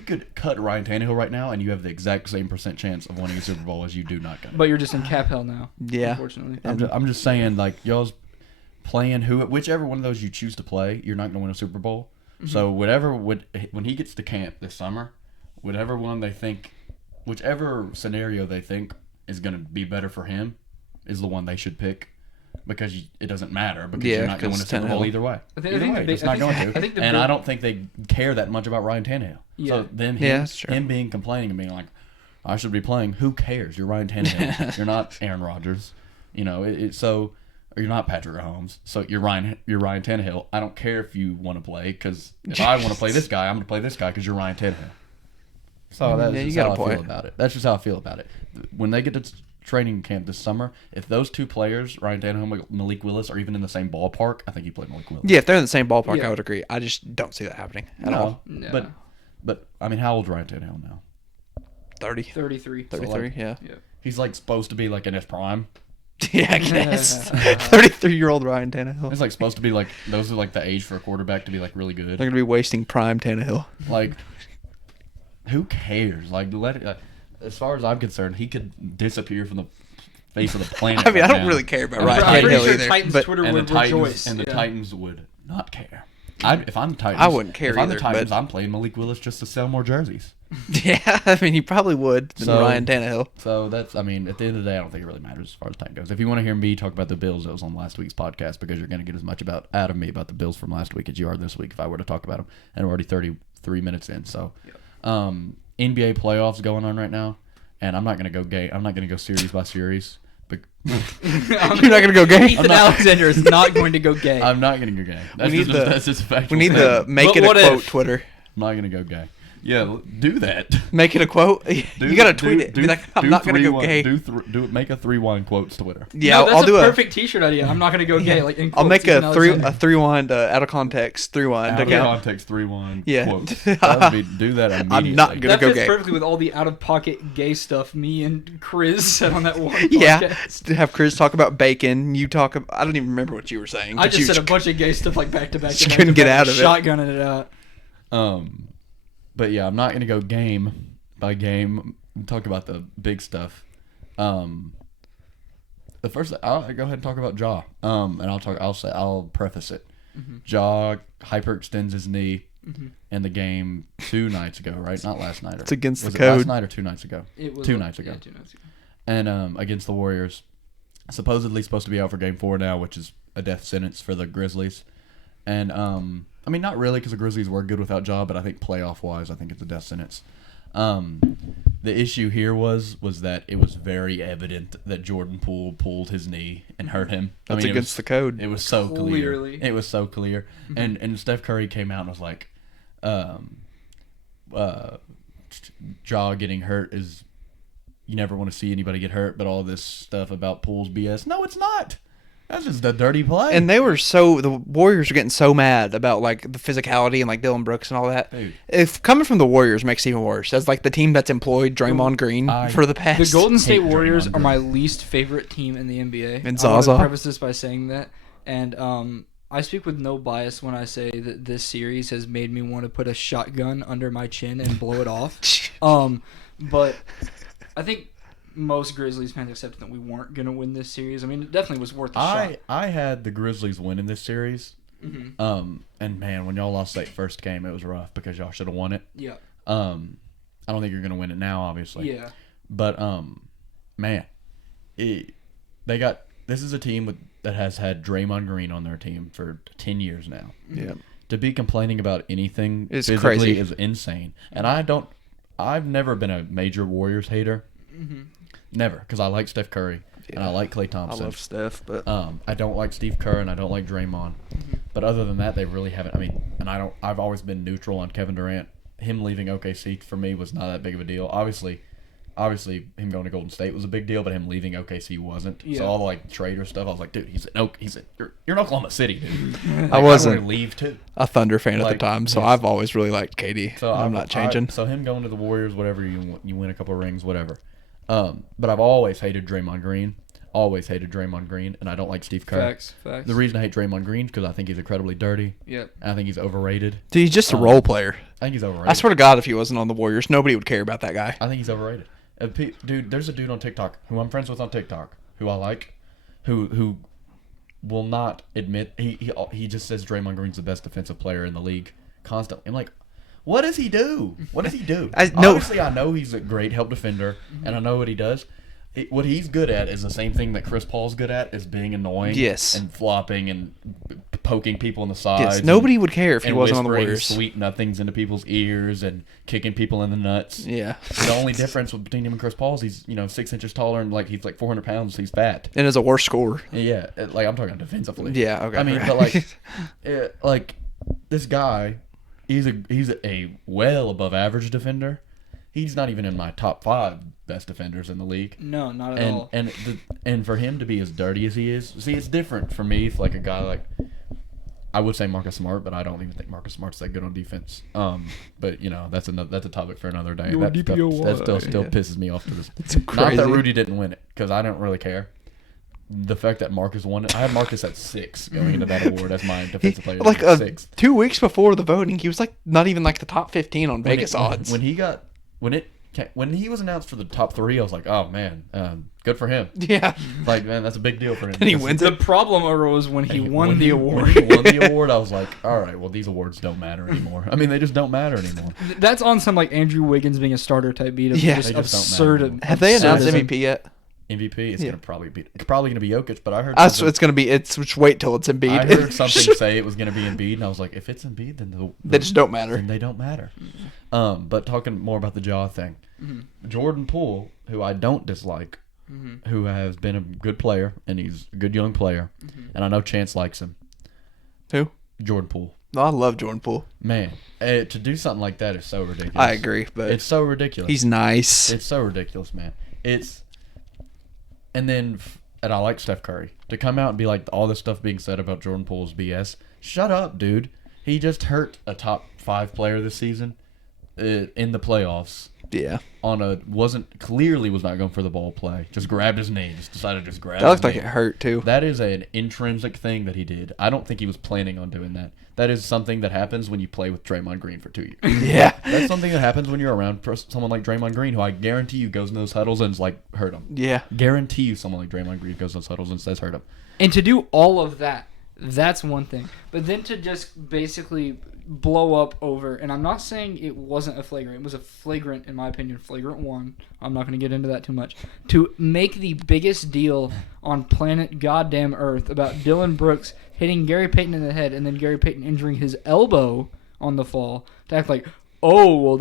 could cut Ryan Tannehill right now, and you have the exact same % chance of winning a Super Bowl as you do not. But you're just in cap hell now. Yeah, unfortunately. I'm just saying, like, y'all's playing whichever one of those you choose to play, you're not going to win a Super Bowl. Mm-hmm. So when he gets to camp this summer, whichever scenario they think is going to be better for him is the one they should pick, because it doesn't matter, because you're not going to win a Super Bowl either way. It's not going to. And I don't think they care that much about Ryan Tannehill. Yeah. So then him being complaining and being like, I should be playing. Who cares? You're Ryan Tannehill. You're not Aaron Rodgers. You know, so you're not Patrick Mahomes. So you're Ryan Tannehill. I don't care if you want to play, because if I want to play this guy, I'm going to play this guy because you're Ryan Tannehill. So that's just how I feel about it. That's just how I feel about it. When they get to training camp this summer, if those two players, Ryan Tannehill, Malik Willis, are even in the same ballpark, I think you play Malik Willis. Yeah, if they're in the same ballpark, I would agree. I just don't see that happening at all. No. But I mean, how old is Ryan Tannehill now? 33. 33, yeah. He's like supposed to be like in his prime. Yeah, I guess. 33-year-old Ryan Tannehill. He's like supposed to be like, those are like the age for a quarterback to be like really good. They're going to be wasting prime Tannehill. Like, who cares? Like, as far as I'm concerned, he could disappear from the face of the planet. I mean, I don't really care about Ryan Tannehill either. Titans Twitter would rejoice. The Titans would not care. If I'm the Titans, I wouldn't care either. If I'm the Titans, but I'm playing Malik Willis just to sell more jerseys. Yeah, I mean, he probably would than Ryan Tannehill. So that's, I mean, at the end of the day, I don't think it really matters as far as time goes. If you want to hear me talk about the Bills, that was on last week's podcast, because you're going to get as much out of me about the Bills from last week as you are this week if I were to talk about them. And we're already 33 minutes in. So, NBA playoffs going on right now, and I'm not going to go game. I'm not going to go series by series. But you're not going to go gay? Ethan Alexander is not going to go gay. I'm not going to go gay. That's just a factual We need statement. the make it a quote Twitter. I'm not going to go gay. Yeah, do that. Make it a quote. You got to tweet it. Be like, I'm not going to go gay. Make a 3-1 quotes Twitter. Yeah, no, I'll do a perfect T-shirt idea. I'm not going to go gay. Like, I'll make a 3-1 out of context 3-1. Out of context 3-1 quotes. Do that immediately. I'm not going to go gay. That fits gay. perfectly with all the out-of-pocket gay stuff me and Chris said on that one podcast. Yeah, have Chris talk about bacon. You talk about, I don't even remember what you were saying. I just said a bunch of gay stuff like back-to-back. Just couldn't get out of it. Shotgunning it out. But yeah, I'm not going to go game by game. Talk about the big stuff. The first, I'll go ahead and talk about Ja. And I'll preface it. Mm-hmm. Ja hyperextends his knee in the game 2 nights ago, right? Not last night. It's against the was code. Last night or 2 nights ago? It was 2 nights ago. Yeah, 2 nights ago. And against the Warriors. supposedly supposed to be out for Game 4 now, which is a death sentence for the Grizzlies. And, I mean, not really because the Grizzlies were good without Ja, but I think playoff-wise, I think it's a death sentence. The issue here was that it was very evident that Jordan Poole pulled his knee and hurt him. That's against the code. It was so Clearly. clear. It was so clear. And Steph Curry came out and was like, Ja getting hurt is, you never want to see anybody get hurt, but all this stuff about Poole's BS. No, it's not. That's just a dirty play. And the Warriors are getting so mad about like the physicality and like Dylan Brooks and all that. Dude. If coming from the Warriors makes it even worse, as like the team that's employed Draymond Green for the past. The Golden State hate Warriors Draymond are my least favorite team in the NBA. And I want Zaza. to preface this by saying that. And I speak with no bias when I say that this series has made me want to put a shotgun under my chin and blow it off. But I think most Grizzlies fans accepted that we weren't going to win this series. I mean, it definitely was worth a shot. I had the Grizzlies winning this series. And man, when y'all lost that first game, it was rough because y'all should have won it. Yeah. I don't think you're going to win it now, obviously. Yeah. But man, this is a team that has had Draymond Green on their team for 10 years now. Yeah. To be complaining about anything It's physically crazy. is insane. And I've never been a major Warriors hater. Never, because I like Steph Curry and I like Klay I Thompson. love Steph, but I don't like Steve Kerr and I don't like Draymond. But other than that, they really haven't. I mean, and I've always been neutral on Kevin Durant. Him leaving OKC for me was not that big of a deal. Obviously, him going to Golden State was a big deal, but him leaving OKC wasn't. Yeah. So all the like Trader stuff, I was like, dude, you're in Oklahoma City, dude. Like, I wasn't wanted to leave too. a Thunder fan at Like, the time, so yes. I've always really liked KD. So I'm not changing. So him going to the Warriors, whatever, you win a couple of rings, whatever. But I've always hated Draymond Green. And I don't like Steve Kerr. Facts. The reason I hate Draymond Green is because I think he's incredibly dirty. Yep. And I think he's overrated. Dude, he's just a role player. I think he's overrated. I swear to God, if he wasn't on the Warriors, nobody would care about that guy. I think he's overrated. Dude, there's a dude on TikTok who I'm friends with on TikTok who I like, who will not admit he just says Draymond Green's the best defensive player in the league constantly. I'm like, what does he do? Obviously, I know he's a great help defender, and I know what he does. What he's good at is the same thing that Chris Paul's good at, is being annoying. Yes. And flopping and poking people in the sides. Yes, nobody would care if he and wasn't on the whispering Warriors. sweet nothings into people's ears and kicking people in the nuts. Yeah. The only difference between him and Chris Paul is he's 6 inches taller and he's like 400 pounds. So he's fat. And is a worse scorer. Yeah, like I'm talking defensively. Yeah, okay. I mean, but like this guy, he's a well above average defender. He's not even in my top 5 best defenders in the league. No, not at all. And for him to be as dirty as he is, see, it's different for me. If like a guy like, I would say Marcus Smart, but I don't even think Marcus Smart's that good on defense. But that's a topic for another day. That still pisses me off to this. It's Not crazy. that Rudy didn't win it, because I don't really care. The fact that Marcus won it, I had Marcus at 6 going into that award as my defensive player. Like 6. 2 weeks before the voting, he was like not even like the top 15 on Vegas odds. When he was announced for the top 3, I was like, oh man, good for him. Yeah. Like, man, that's a big deal for him. And he wins The it. problem arose when he won the award. When he won the award, I was like, all right, well, these awards don't matter anymore. I mean, they just don't matter anymore. That's on some like Andrew Wiggins being a starter type beat of Yeah. just They just don't absurd. matter. Have they announced absurdism. MVP yet? MVP is gonna probably be. It's probably gonna be Jokic, but I heard. That's what it's gonna be. It's just wait till it's Embiid. I heard something say it was gonna be Embiid, and I was like, if it's Embiid, then They just don't matter. Then they don't matter. But talking more about the jaw thing, Jordan Poole, who I don't dislike, who has been a good player and he's a good young player, and I know Chance likes him. Who? Jordan Poole. No, I love Jordan Poole. Man, to do something like that is so ridiculous. I agree, but It's so ridiculous. he's nice. It's so ridiculous, man. And I like Steph Curry. To come out and be like, all this stuff being said about Jordan Poole's BS. Shut up, dude. He just hurt a top 5 player this season in the playoffs. Yeah. Was not going for the ball play. Just grabbed his knee. Just decided to just grab That his looked like knee. it hurt too. That is an intrinsic thing that he did. I don't think he was planning on doing that. That is something that happens when you play with Draymond Green for 2 years. Yeah. That's something that happens when you're around someone like Draymond Green, who I guarantee you goes in those huddles and is like, hurt him. Yeah. Guarantee you someone like Draymond Green goes in those huddles and says, hurt him. And to do all of that, that's one thing. But then to just basically blow up over, and I'm not saying it wasn't a flagrant. It was a flagrant, in my opinion, flagrant one. I'm not going to get into that too much. To make the biggest deal on planet goddamn Earth about Dylan Brooks hitting Gary Payton in the head and then Gary Payton injuring his elbow on the fall, to act like, oh, well,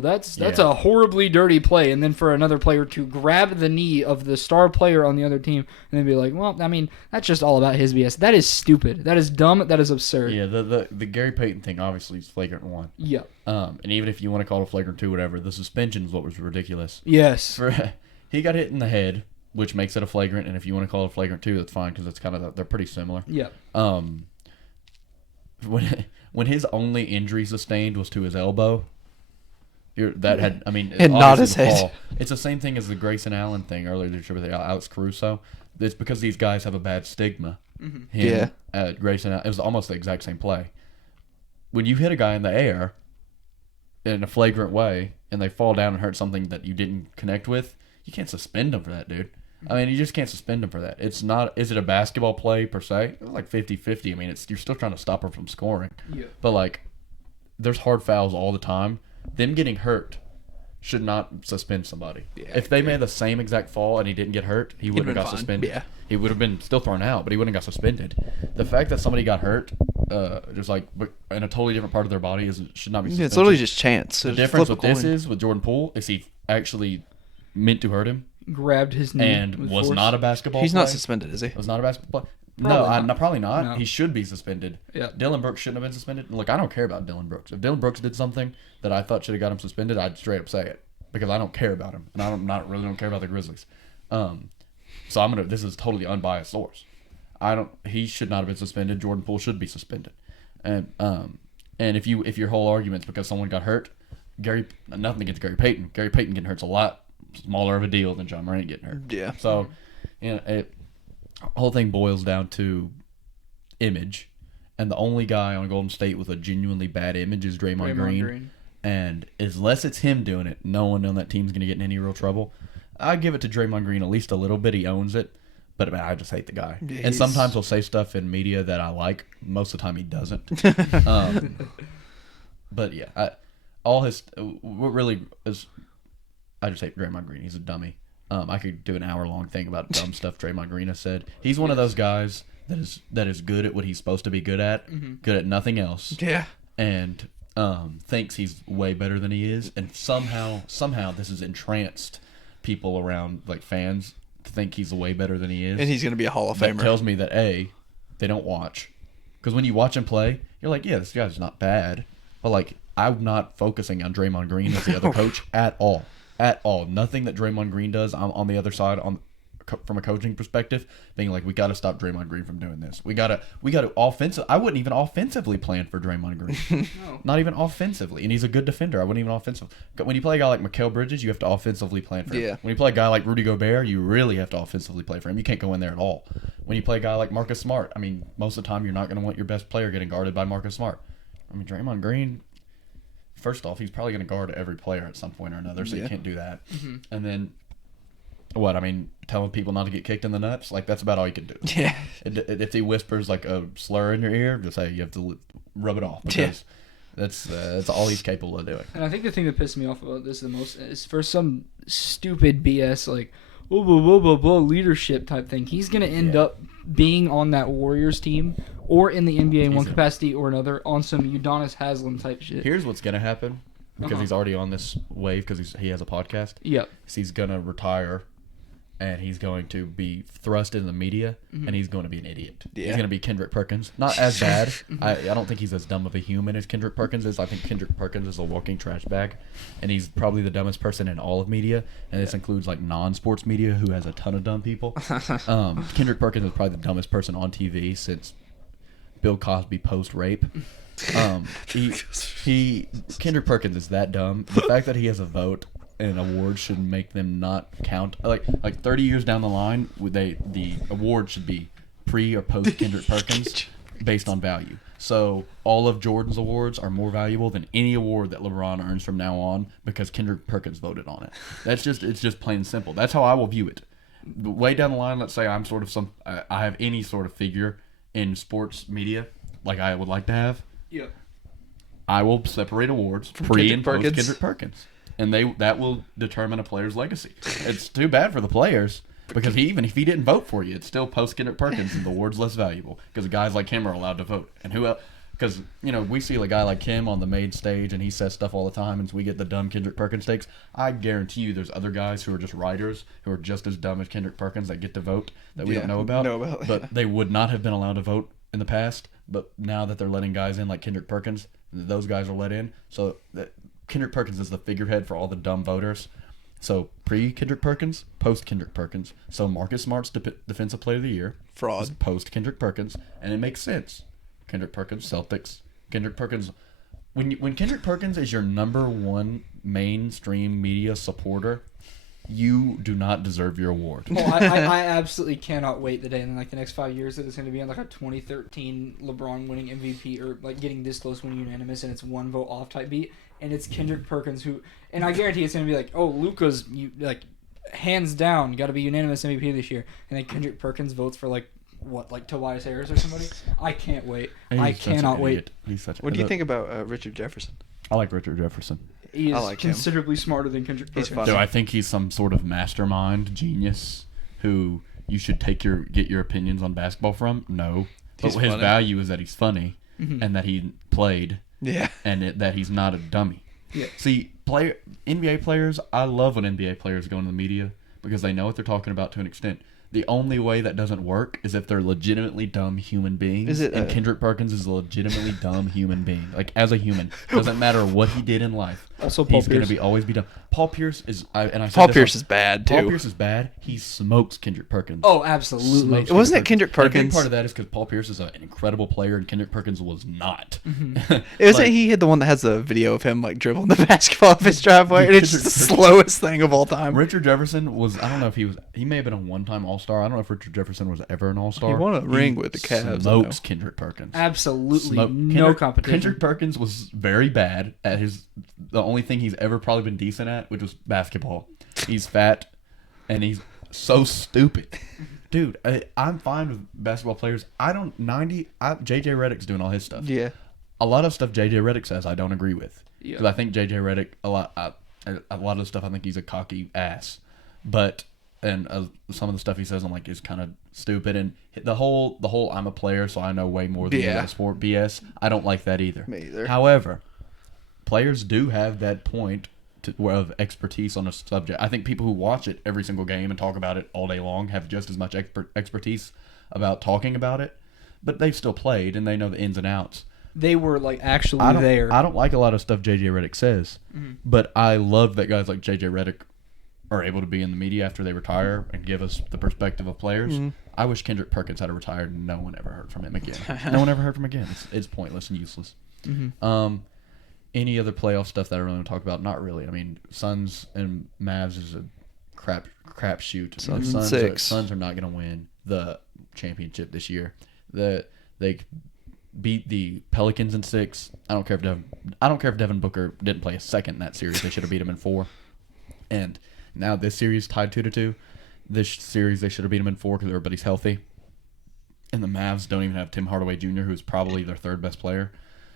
that's a horribly dirty play. And then for another player to grab the knee of the star player on the other team and then be like, well, I mean, that's just all about his BS. That is stupid. That is dumb. That is absurd. Yeah, the Gary Payton thing obviously is flagrant 1. Yeah. And even if you want to call it a flagrant 2, whatever, the suspension is what was ridiculous. Yes. He got hit in the head, which makes it a flagrant, and if you want to call it a flagrant 2, that's fine because it's kind of they're pretty similar. Yeah. When his only injury sustained was to his elbow, and not his head. It's the same thing as the Grayson Allen thing earlier this year with Alex Caruso. It's because these guys have a bad stigma. Mm-hmm. Grayson Allen, it was almost the exact same play. When you hit a guy in the air in a flagrant way and they fall down and hurt something that you didn't connect with, you can't suspend them for that, dude. I mean, you just can't suspend him for that. It's not. Is it a basketball play per se? It's like 50-50. I mean, you're still trying to stop him from scoring. Yeah. But like, there's hard fouls all the time. Them getting hurt should not suspend somebody. Yeah, if they made the same exact fall and he didn't get hurt, he wouldn't have got suspended. Yeah. He would have been still thrown out, but he wouldn't have got suspended. The fact that somebody got hurt, just like in a totally different part of their body, should not be suspended. Yeah, it's literally just chance. The difference with this is with Jordan Poole is he actually meant to hurt him. Grabbed his knee and was force. Not a basketball He's play. Not suspended, is he? Was not a basketball play. Probably not. No. He should be suspended. Yeah. Dylan Brooks shouldn't have been suspended. Look, I don't care about Dylan Brooks. If Dylan Brooks did something that I thought should have got him suspended, I'd straight up say it because I don't care about him and I don't care about the Grizzlies. So this is totally unbiased source. He should not have been suspended. Jordan Poole should be suspended. And if your whole argument's because someone got hurt, nothing against Gary Payton. Gary Payton getting hurt's a lot smaller of a deal than John Morant getting hurt. Yeah. So, the whole thing boils down to image, and the only guy on Golden State with a genuinely bad image is Draymond Green. And unless it's him doing it, no one on that team's going to get in any real trouble. I give it to Draymond Green at least a little bit. He owns it, but I just hate the guy. Yeah, and sometimes he'll say stuff in media that I like. Most of the time, he doesn't. But yeah, what really is. I just hate Draymond Green. He's a dummy. I could do an hour-long thing about dumb stuff Draymond Green has said. He's one of those guys that is good at what he's supposed to be good at, good at nothing else. Yeah. And thinks he's way better than he is. And somehow this has entranced people around, like fans, to think he's way better than he is. And he's going to be a Hall of Famer. That tells me that, A, they don't watch. Because when you watch him play, you're like, yeah, this guy's not bad. But, like, I'm not focusing on Draymond Green as the other coach at all. At all. Nothing that Draymond Green does on the other side from a coaching perspective, being like, we got to stop Draymond Green from doing this. We got to offensive. I wouldn't even offensively plan for Draymond Green. No. Not even offensively. And he's a good defender. I wouldn't even offensively. When you play a guy like Mikal Bridges, you have to offensively plan for him. Yeah. When you play a guy like Rudy Gobert, you really have to offensively play for him. You can't go in there at all. When you play a guy like Marcus Smart, I mean, most of the time you're not going to want your best player getting guarded by Marcus Smart. I mean, Draymond Green, first off, he's probably going to guard every player at some point or another, so you can't do that. Mm-hmm. And then, telling people not to get kicked in the nuts? Like, that's about all you can do. Yeah. If he whispers, like, a slur in your ear, just say you have to rub it off. Because that's all he's capable of doing. And I think the thing that pissed me off about this the most is for some stupid BS, like, blah, blah, blah, blah, blah, leadership type thing. He's going to end up being on that Warriors team or in the NBA in one capacity or another on some Udonis Haslem type shit. Here's what's going to happen because he's already on this wave because he has a podcast. Yep. He's going to retire and he's going to be thrust in the media and he's going to be an idiot. Yeah. He's going to be Kendrick Perkins. Not as bad. I don't think he's as dumb of a human as Kendrick Perkins is. I think Kendrick Perkins is a walking trash bag and he's probably the dumbest person in all of media, and this includes like non-sports media who has a ton of dumb people. Kendrick Perkins is probably the dumbest person on TV since Bill Cosby post-rape. Kendrick Perkins is that dumb. The fact that he has a vote and awards should make them not count. Like 30 years down the line, the award should be pre or post Kendrick Perkins based on value. So all of Jordan's awards are more valuable than any award that LeBron earns from now on because Kendrick Perkins voted on it. It's just plain and simple. That's how I will view it. But way down the line, let's say I'm sort of I have any sort of figure in sports media like I would like to have. Yeah. I will separate awards From pre Kendrick and post Perkins. Kendrick Perkins, and that will determine a player's legacy. It's too bad for the players because even if he didn't vote for you, it's still post Kendrick Perkins, and the award's less valuable because guys like him are allowed to vote. And who else? Because we see a guy like him on the main stage, and he says stuff all the time, and so we get the dumb Kendrick Perkins takes. I guarantee you, there's other guys who are just writers who are just as dumb as Kendrick Perkins that get to vote that we don't know about. But they would not have been allowed to vote in the past. But now that they're letting guys in like Kendrick Perkins, those guys are let in. So Kendrick Perkins is the figurehead for all the dumb voters. So pre-Kendrick Perkins, post-Kendrick Perkins. So Marcus Smart's Defensive Player of the Year. Fraud. Post-Kendrick Perkins. And it makes sense. Kendrick Perkins, Celtics. Kendrick Perkins. When Kendrick Perkins is your number one mainstream media supporter, you do not deserve your award. Well, I absolutely cannot wait the day in like the next 5 years that it's going to be on like a 2013 LeBron winning MVP or like getting this close winning unanimous and it's one vote off type beat, and it's Kendrick Perkins who, and I guarantee it's going to be like, oh, Luka's like hands down got to be unanimous MVP this year, and then Kendrick Perkins votes for like Tobias Harris or somebody. I can't wait. I cannot wait. What do you think about Richard Jefferson? I like Richard Jefferson. He is like him. considerably smarter than Kendrick Perkins. He's funny. Do I think he's some sort of mastermind genius who you should get your opinions on basketball from? No. But his value is that he's funny and that he played and that he's not a dummy. Yeah. See, NBA players, I love when NBA players go into the media because they know what they're talking about to an extent. The only way that doesn't work is if they're legitimately dumb human beings. And Kendrick Perkins is a legitimately dumb human being. Like, as a human. Doesn't matter what he did in life. Also, Paul He's going to always be dumb. Paul Pierce is... Paul Pierce is bad, too. Paul Pierce is bad. He smokes Kendrick Perkins. Oh, absolutely. Wasn't it Kendrick Perkins? And a big part of that is because Paul Pierce is an incredible player and Kendrick Perkins was not. Isn't he the one that has the video of him like dribbling the basketball off his driveway? And it's just the slowest thing of all time. Richard Jefferson was... I don't know if he may have been a one-time All-Star. I don't know if Richard Jefferson was ever an All-Star. He won a ring with the Cavs. Smokes Kendrick Perkins. Absolutely no competition. Kendrick Perkins was very bad at the only thing he's ever probably been decent at, which was basketball. He's fat, and he's so stupid. Dude, I'm fine with basketball players. JJ Redick's doing all his stuff. Yeah. A lot of stuff JJ Redick says I don't agree with. Yeah. Because I think JJ Redick, a lot of the stuff I think he's a cocky ass. But... And some of the stuff he says I'm like is kind of stupid, and the whole I'm a player so I know way more than you about sport BS. I don't like that either. Me either. However, players do have that point of expertise on a subject. I think people who watch it every single game and talk about it all day long have just as much expertise about talking about it, but they've still played and they know the ins and outs. They were like actually there. I don't like a lot of stuff JJ Redick says, but I love that guys like JJ Redick are able to be in the media after they retire and give us the perspective of players. I wish Kendrick Perkins had retired and no one ever heard from him again. No one ever heard from him again. It's pointless and useless. Any other playoff stuff that I really want to talk about? Not really. I mean, Suns and Mavs is a crap shoot. Suns are not going to win the championship this year. They beat the Pelicans in 6. I don't care if Devin Booker didn't play a second in that series. They should have beat him in 4. And now this series tied 2-2. This series they should have beat him in 4 because everybody's healthy. And the Mavs don't even have Tim Hardaway Jr., who's probably their third best player.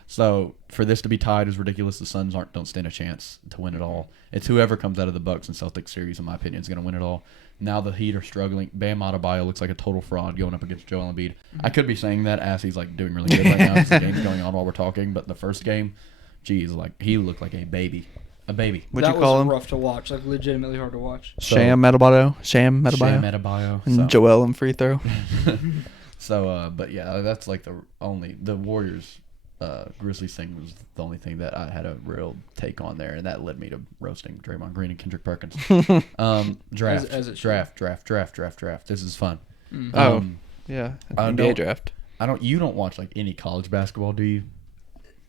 So for this to be tied is ridiculous. The Suns don't stand a chance to win it all. It's whoever comes out of the Bucks and Celtics series, in my opinion, is going to win it all. Now the Heat are struggling. Bam Adebayo looks like a total fraud going up against Joel Embiid. I could be saying that as he's like doing really good right now because the game's going on while we're talking. But the first game, geez, like he looked like a baby. A baby. What'd you call him? That was rough to watch, like legitimately hard to watch. Sham Adebayo. And Joel and free throw. So, but yeah, that's like the Warriors Grizzlies thing was the only thing that I had a real take on there, and that led me to roasting Draymond Green and Kendrick Perkins. Draft. This is fun. Yeah. NBA draft. You don't watch like any college basketball, do you?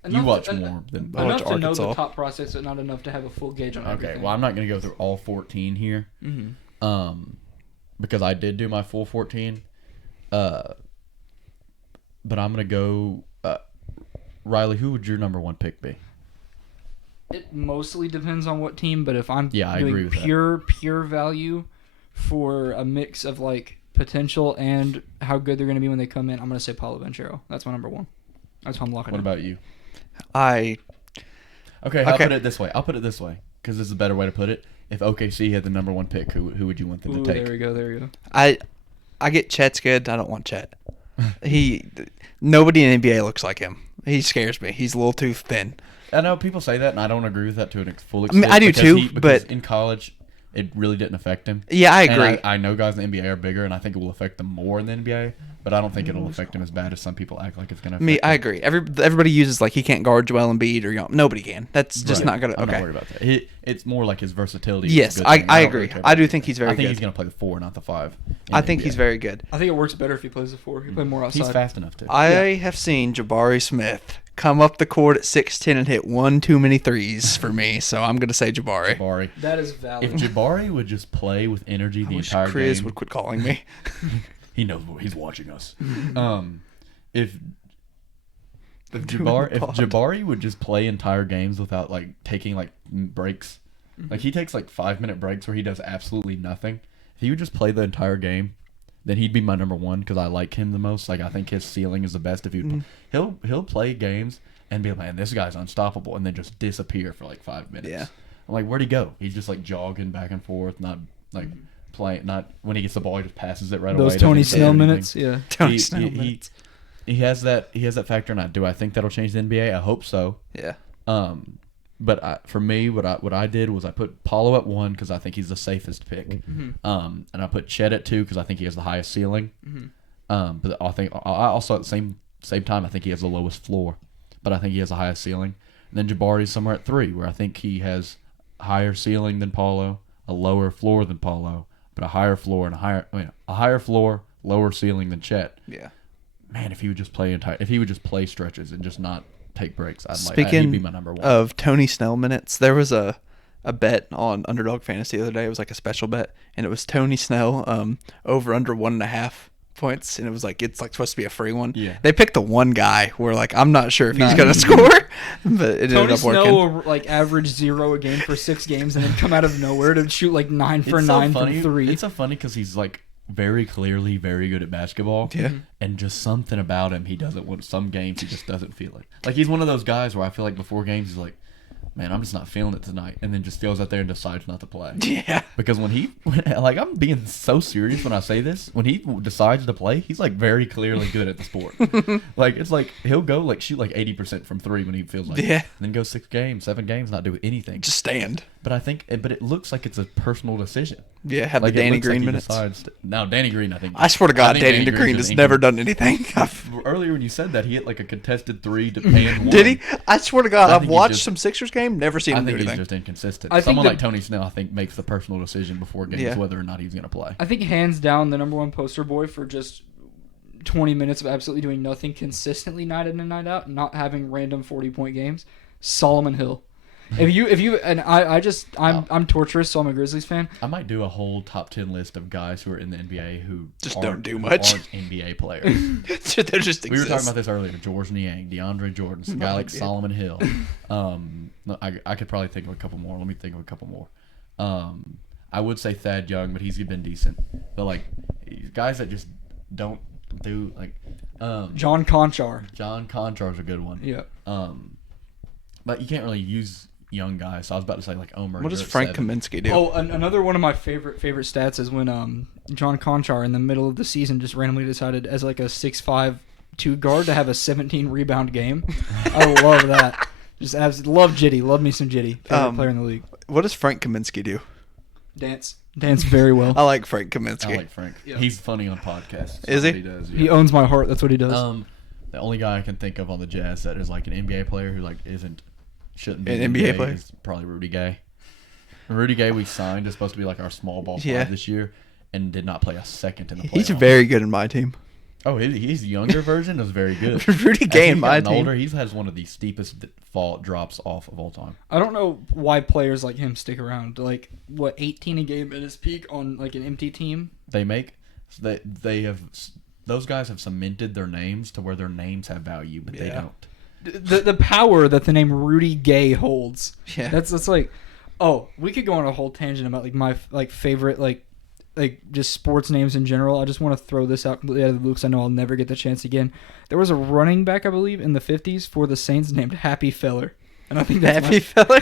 Enough you watch more than enough watch to Arkansas. know the top prospects, but not enough to have a full gauge on everything. Okay, well, I'm not going to go through all 14 here, because I did do my full 14, but I'm going to go. Riley, who would your number one pick be? It mostly depends on what team, but if I'm I agree doing with pure value for a mix of like potential and how good they're going to be when they come in, I'm going to say Paulo Banchero. That's my number one. That's what I'm locking in. What about you? Okay, I'll Okay. put it this way. Because this is a better way to put it. If OKC had the number 1 pick, who would you want them Ooh, to take? there we go. I get Chet's good. I don't want Chet. Nobody in the NBA looks like him. He scares me. He's a little too thin. I know people say that, and I don't agree with that to a full I mean, extent. I do because too, because but- in college, it really didn't affect him. Yeah, I And agree. I know guys in the NBA are bigger, and I think it will affect them more in the NBA, but I don't think it'll affect him as bad as some people act like it's going to affect I him. agree. Everybody uses like he can't guard Joel Embiid or nobody can. That's just Right. not gonna. I'm not Okay. worried about that. It's more like his versatility. is a Yes, good I thing. don't agree. really care I about do anything. think he's very I think good. he's going to play the 4, not the 5. I think he's very good. I think it works better if he plays the 4. He play more outside. He's fast enough to. I have seen Jabari Smith come up the court at 6'10" and hit one too many threes for me, so I'm gonna say Jabari. Jabari. That is valid. If Jabari would just play with energy I the wish entire Chris game, would quit calling me. he knows he's watching us. If Jabari would just play entire games without like taking like breaks, like he takes like 5-minute breaks where he does absolutely nothing. If he would just play the entire game, then he'd be my number 1 because I like him the most. Like I think his ceiling is the best. If he'll play games and be like, man, this guy's unstoppable, and then just disappear for like 5 minutes. Yeah. I'm like, where'd he go? He's just like jogging back and forth, not like playing. Not when he gets the ball, he just passes it right away. Those Tony doesn't do Snell anything. minutes, yeah. Tony Snell minutes. He has that factor in that. Do I think that'll change the NBA? I hope so. Yeah. But for me, what I did was I put Paulo at 1 because I think he's the safest pick. And I put Chet at 2 because I think he has the highest ceiling. But I also at the same time I think he has the lowest floor, but I think he has the highest ceiling. And then Jabari's somewhere at 3, where I think he has higher ceiling than Paulo, a lower floor than Paulo, but a higher floor and a higher floor, lower ceiling than Chet. Yeah. Man, if he would just play stretches and just not take breaks, he'd Speaking be my number 1. of Tony Snell minutes, there was a bet on Underdog Fantasy the other day. It was like a special bet, and it was Tony Snell over under 1.5 points, and it was like it's like supposed to be a free one. Yeah. They picked the one guy where like I'm not sure if he's gonna score, but it Tony ended up working. Snell will like average 0 a game for 6 games and then come out of nowhere to shoot like 9 for 9 from 3. It's so funny because he's like very clearly very good at basketball. Yeah. And just something about him, he doesn't want. Some games he just doesn't feel it. Like he's one of those guys where I feel like before games he's like, man, I'm just not feeling it tonight, and then just goes out there and decides not to play. Yeah. Because like I'm being so serious when I say this, when he decides to play, he's like very clearly good at the sport. Like it's like he'll go like shoot like 80% from 3 when he feels like Yeah. it, and then go 7 games, not do anything. Just stand. But it looks like it's a personal decision. Yeah, have Like the it Danny looks like Green he minutes. Now Danny Green, I think. I swear to God, think Danny Green's Green just has never done anything. Earlier when you said that, he hit like a contested 3 to pan 1. Did he? I swear to God, I I've think he watched just- some Sixers game, never seen I him do think he's anything. just inconsistent. I think Someone the- like Tony Snell, I think, makes the personal decision before games Yeah. whether or not he's going to play. I think hands down the number 1 poster boy for just 20 minutes of absolutely doing nothing consistently night in and night out, not having random 40-point games. Solomon Hill. If you and I'm torturous, so I'm a Grizzlies fan. I might do a whole top 10 list of guys who are in the NBA who Just aren't- don't do who much. aren't NBA players. They're just We were talking about this earlier. George Niang, DeAndre Jordan, some guy like yeah. Solomon Hill. No, I could probably think of a couple more. Let me think of a couple more. I would say Thad Young, but he's been decent. But like guys that just don't do like John Conchar. John Conchar's a good one. Yeah. But you can't really use young guys. So I was about to say like Omer. What does you're at Frank 7. Kaminsky do? Oh, another one of my favorite stats is when John Conchar in the middle of the season just randomly decided as like a 6'5" 2 guard to have a 17 rebound game. I love that. Just absolutely love Jitty. Love me some Jitty. Favorite player in the league. What does Frank Kaminsky do? Dance very well. I like Frank Kaminsky. I like Frank. Yeah. He's funny on podcasts. That's Is he? what does, yeah. He owns my heart. That's what he does. The only guy I can think of on the Jazz that is like an NBA player who like shouldn't be An in the NBA NBA player? is probably Rudy Gay. Rudy Gay we signed is supposed to be like our small ball Yeah. 5 this year and did not play a second in the playoffs. He's very good in my team. Oh, he's the younger version is very good. Rudy As Gay he's in my gotten team. older, he has one of the steepest fall drops off of all time. I don't know why players like him stick around. Like, what, 18 a game at his peak on like an empty team? They have those guys have cemented their names to where their names have value, but they Yeah. don't. The power that the name Rudy Gay holds. Yeah. That's like, oh, we could go on a whole tangent about like my like favorite like like just sports names in general, I just want to throw this out completely out of the blue because I know I'll never get the chance again. There was a running back, I believe, in the 50s for the Saints named Happy Feller. And I think that's Happy Feller.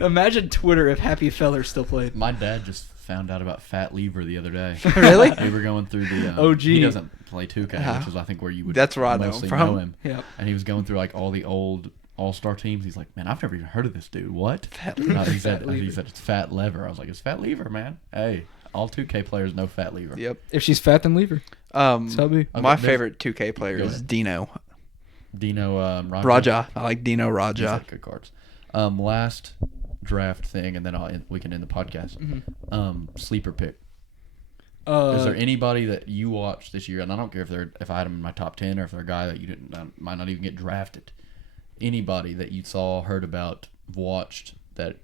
Imagine Twitter if Happy Feller still played. My dad just found out about Fat Lever the other day. Really? We were going through the OG. He doesn't play 2K, which is I think where you would That's where I know him mostly from. know him. Yep. And he was going through like all the old all-star teams. He's like, man, I've never even heard of this dude. What? Fat No, he Fat said Lever. it's Fat Lever. I was like, it's Fat Lever, man. Hey, all 2K players know Fat Lever. Yep. If she's fat, then leave her. So be. Okay, My there's- favorite 2K player Go is ahead. Dino. Dino Raja. I like Dino These Raja. are good cards. Last draft thing, and then we can end the podcast. Sleeper pick. Is there anybody that you watched this year, and I don't care if I had them in my top 10 or if they're a guy that you didn't might not even get drafted. Anybody that you saw, heard about, watched that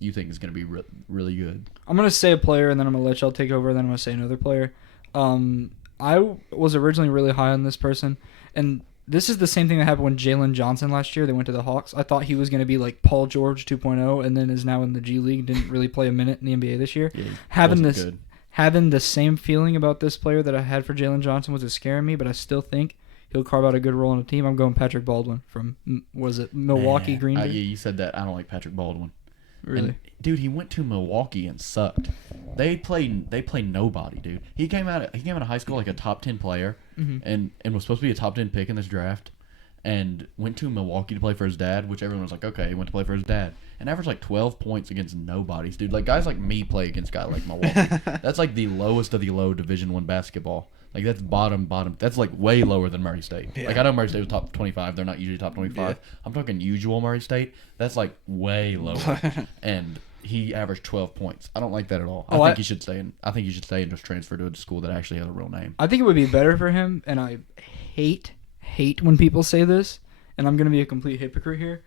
you think is going to be really good? I'm going to say a player, and then I'm going to let y'all take over, and then I'm going to say another player. I was originally really high on this person, and this is the same thing that happened when Jaylen Johnson last year. They went to the Hawks. I thought he was going to be like Paul George 2.0, and then is now in the G League. Didn't really play a minute in the NBA this year. Yeah, he Having wasn't this, good. having the same feeling about this player that I had for Jaylen Johnson was scaring me, but I still think he'll carve out a good role on the team. I'm going Patrick Baldwin from Milwaukee Man, Green Bay. yeah, you said that. I don't like Patrick Baldwin. Really? And, dude, he went to Milwaukee and sucked. They play nobody, dude. He came out of high school like a top 10 player, and was supposed to be a top 10 pick in this draft, and went to Milwaukee to play for his dad, which everyone was like, okay, he went to play for his dad, and averaged like 12 points against nobodies, dude. Like guys like me play against guys like Milwaukee. That's like the lowest of the low Division I basketball. Like that's bottom. That's like way lower than Murray State. Yeah. Like I know Murray State was top 25. They're not usually top 25. Yeah. I'm talking usual Murray State. That's like way lower. And he averaged 12 points. I don't like that at all. I think he should stay in. I think he should stay and just transfer to a school that actually has a real name. I think it would be better for him, and I hate when people say this, and I'm going to be a complete hypocrite here.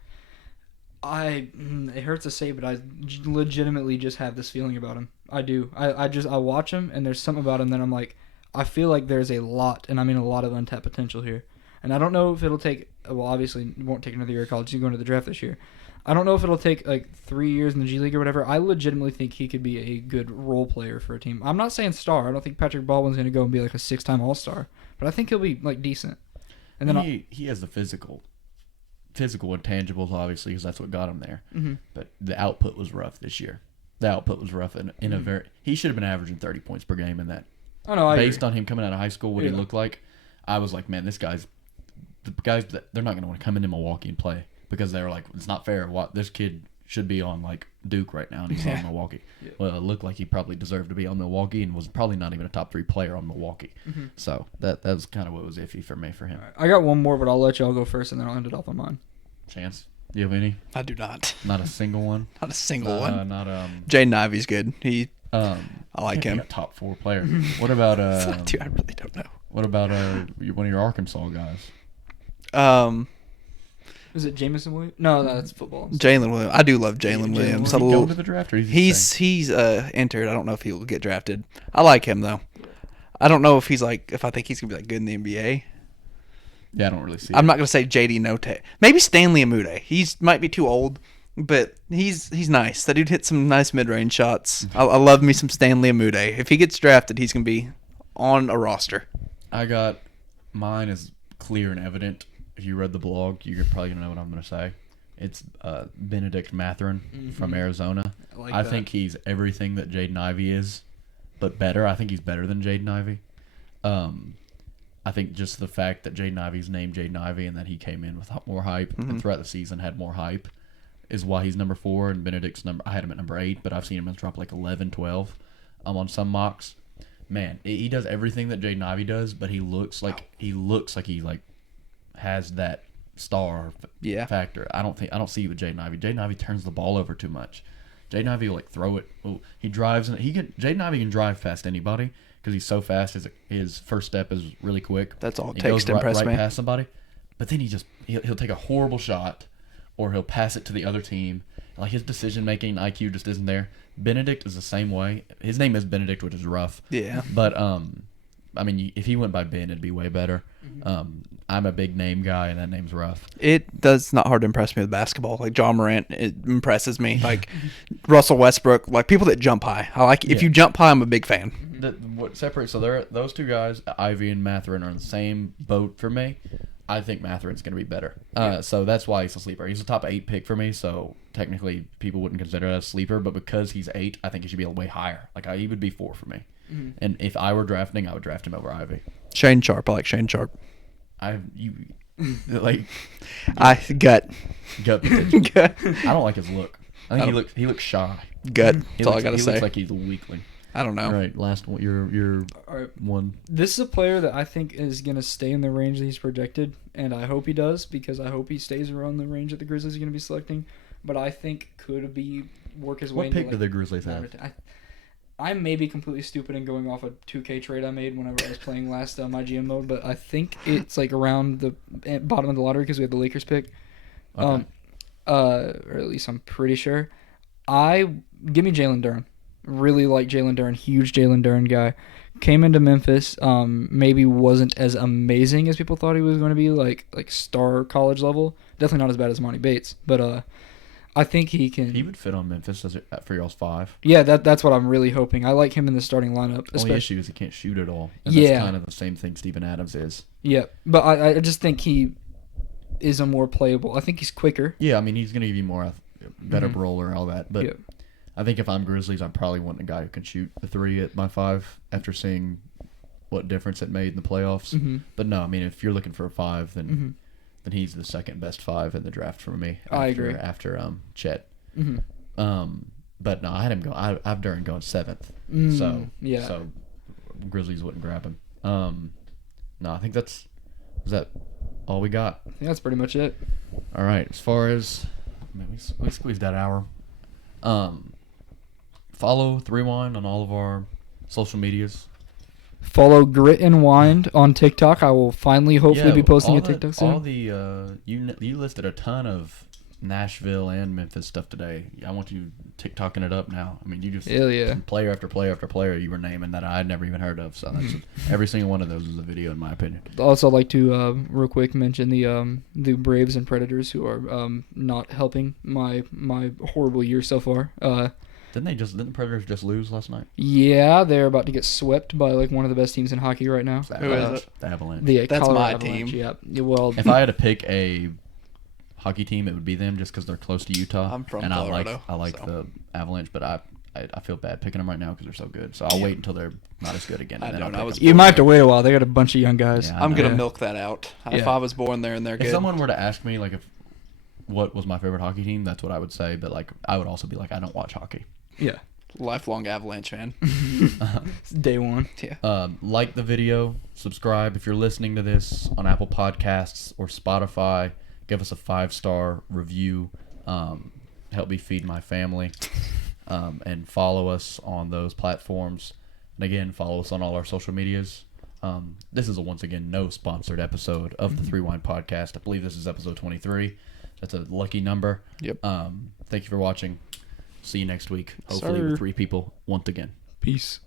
It hurts to say, but I legitimately just have this feeling about him. I do. I watch him, and there's something about him that I'm like, I feel like there's a lot, and I mean a lot of untapped potential here. And I don't know if it'll take, well, obviously it won't take another year of college. He's going to the draft this year. I don't know if it'll take like 3 years in the G League or whatever. I legitimately think he could be a good role player for a team. I'm not saying star. I don't think Patrick Baldwin's going to go and be like a 6-time All-Star, but I think he'll be like decent. And then He has the physical intangibles, obviously, because that's what got him there. Mhm. But the output was rough this year. The output was rough in a very. He should have been averaging 30 points per game in that. Oh no, I Based agree. on him coming out of high school, what he Yeah. looked like, I was like, man, the guys they're not going to want to come into Milwaukee and play because they were like, it's not fair. This kid should be on like Duke right now, and he's on Milwaukee. Yeah. Well, it looked like he probably deserved to be on Milwaukee and was probably not even a top 3 player on Milwaukee. So that was kind of what was iffy for me for him. I got one more, but I'll let y'all go first, and then I'll end it off on mine. Chance, do you have any? I do not. Not a single one. Not a single one. Not Jaden Ivey's good. I like I think him. a top 4 player. What about Dude, I really don't know. what about one of your Arkansas guys? Is it Jamison Williams? No, that's football. Jaylen Williams. I do love Jaylen Jaylen Williams. Is I he lo- going to the draft or is he he's entered. I don't know if he'll get drafted. I like him though. I don't know if I think he's gonna be like good in the NBA. Yeah, I don't really see. I'm not gonna say JD Note. Maybe Stanley Amude. He's might be too old, but he's nice. That dude hit some nice mid-range shots. I love me some Stanley Amude. If he gets drafted, he's gonna be on a roster. I got mine is clear and evident. If you read the blog, you're probably gonna know what I'm gonna say. It's Benedict Mathurin from Arizona. I think he's everything that Jaden Ivey is, but better. I think he's better than Jaden Ivey. I think just the fact that Jaden Ivey's named Jaden Ivey and that he came in with more hype and throughout the season had more hype is why he's number 4 and Benedict's I had him at number 8, but I've seen him drop like 11, 12 on some mocks. Man, he does everything that Jaden Ivey does, but he looks like he like has that star factor. I don't see it with Jaden Ivey. Jaden Ivey turns the ball over too much. Jaden Ivey will like throw it. He drives and Jaden Ivey can drive past anybody because he's so fast. His first step is really quick. That's all it He takes goes to impress right me. past somebody, but then he'll take a horrible shot, or he'll pass it to the other team. Like his decision making IQ just isn't there. Benedict is the same way. His name is Benedict, which is rough. Yeah. But I mean, if he went by Ben, it'd be way better. I'm a big name guy, and that name's rough. It does not hard to impress me with basketball. Like John Morant, it impresses me. Like Russell Westbrook, like people that jump high. I like if you jump high, I'm a big fan. What separates? So those two guys, Ivy and Mathurin, are in the same boat for me. I think Mathurin's going to be better. So that's why he's a sleeper. He's a top 8 pick for me. So technically, people wouldn't consider it a sleeper, but because he's 8, I think he should be way higher. Like he would be 4 for me. And if I were drafting, I would draft him over Ivy. Shane Sharp, I like Shane Sharp. Like gut. I don't like his look. I think he looks shy. Gut. That's all I gotta he say. looks like he's a weakling. I don't know. All right, last one. Your All right. one. This is a player that I think is going to stay in the range that he's projected, and I hope he does because I hope he stays around the range that the Grizzlies are going to be selecting. But I think could be work his way. What pick into, do the Grizzlies have? I may be completely stupid and going off a 2K trade I made whenever I was playing last my GM mode, but I think it's like around the bottom of the lottery because we have the Lakers pick. Okay. Or at least I'm pretty sure. Give me Jalen Duren. Really like Jalen Duren. Huge Jalen Duren guy. Came into Memphis. Maybe wasn't as amazing as people thought he was going to be. Like star college level. Definitely not as bad as Monty Bates. But I think he can. He would fit on Memphis for y'all's 5. Yeah, that's what I'm really hoping. I like him in the starting lineup. Only issue is he can't shoot at all. And Yeah. that's kind of the same thing Steven Adams is. Yeah, but I just think he is a more playable. I think he's quicker. Yeah, I mean he's going to give you more better roller, all that. But Yeah. I think if I'm Grizzlies, I'm probably wanting a guy who can shoot the 3 at my 5 after seeing what difference it made in the playoffs. But no, I mean if you're looking for a 5, then he's the second best 5 in the draft for me. I agree. After Chet. But no, I had him go. I have Duren going 7th. So Grizzlies wouldn't grab him. No, I think is that all we got? I think that's pretty much it. All right. As far as we squeezed that hour. Follow Threewind on all of our social medias. Follow Grit and Wind on TikTok. I will finally, hopefully, be posting a TikTok soon. You listed a ton of Nashville and Memphis stuff today. I want you TikToking it up now. I mean, you just Hell yeah. player after player after player you were naming that I had never even heard of. So that's every single one of those is a video, in my opinion. Also, I'd like to real quick mention the Braves and Predators who are not helping my horrible year so far. Didn't the Predators just lose last night? Yeah, they're about to get swept by like one of the best teams in hockey right now. Who is it? The Avalanche. That's Colorado my Avalanche, team. Yeah. Well, If I had to pick a hockey team, it would be them just because they're close to Utah. I'm from and Colorado, I like the Avalanche, but I feel bad picking them right now because they're so good. So I'll wait until they're not as good again. And then I'll pick them. you might have to wait a while. They got a bunch of young guys. Yeah, I'm gonna milk that out. If Yeah. I was born there and they're If good. someone were to ask me what was my favorite hockey team, that's what I would say. But I would also be like, I don't watch hockey. Yeah. Lifelong Avalanche fan. Day one. Yeah. Like the video, subscribe if you're listening to this on Apple Podcasts or Spotify. Give us a 5-star review. Help me feed my family. And follow us on those platforms. And again, follow us on all our social medias. This is once again no sponsored episode of the Threewind podcast. I believe this is episode 23. That's a lucky number. Yep. Thank you for watching. See you next week. Hopefully with 3 people once again. Peace.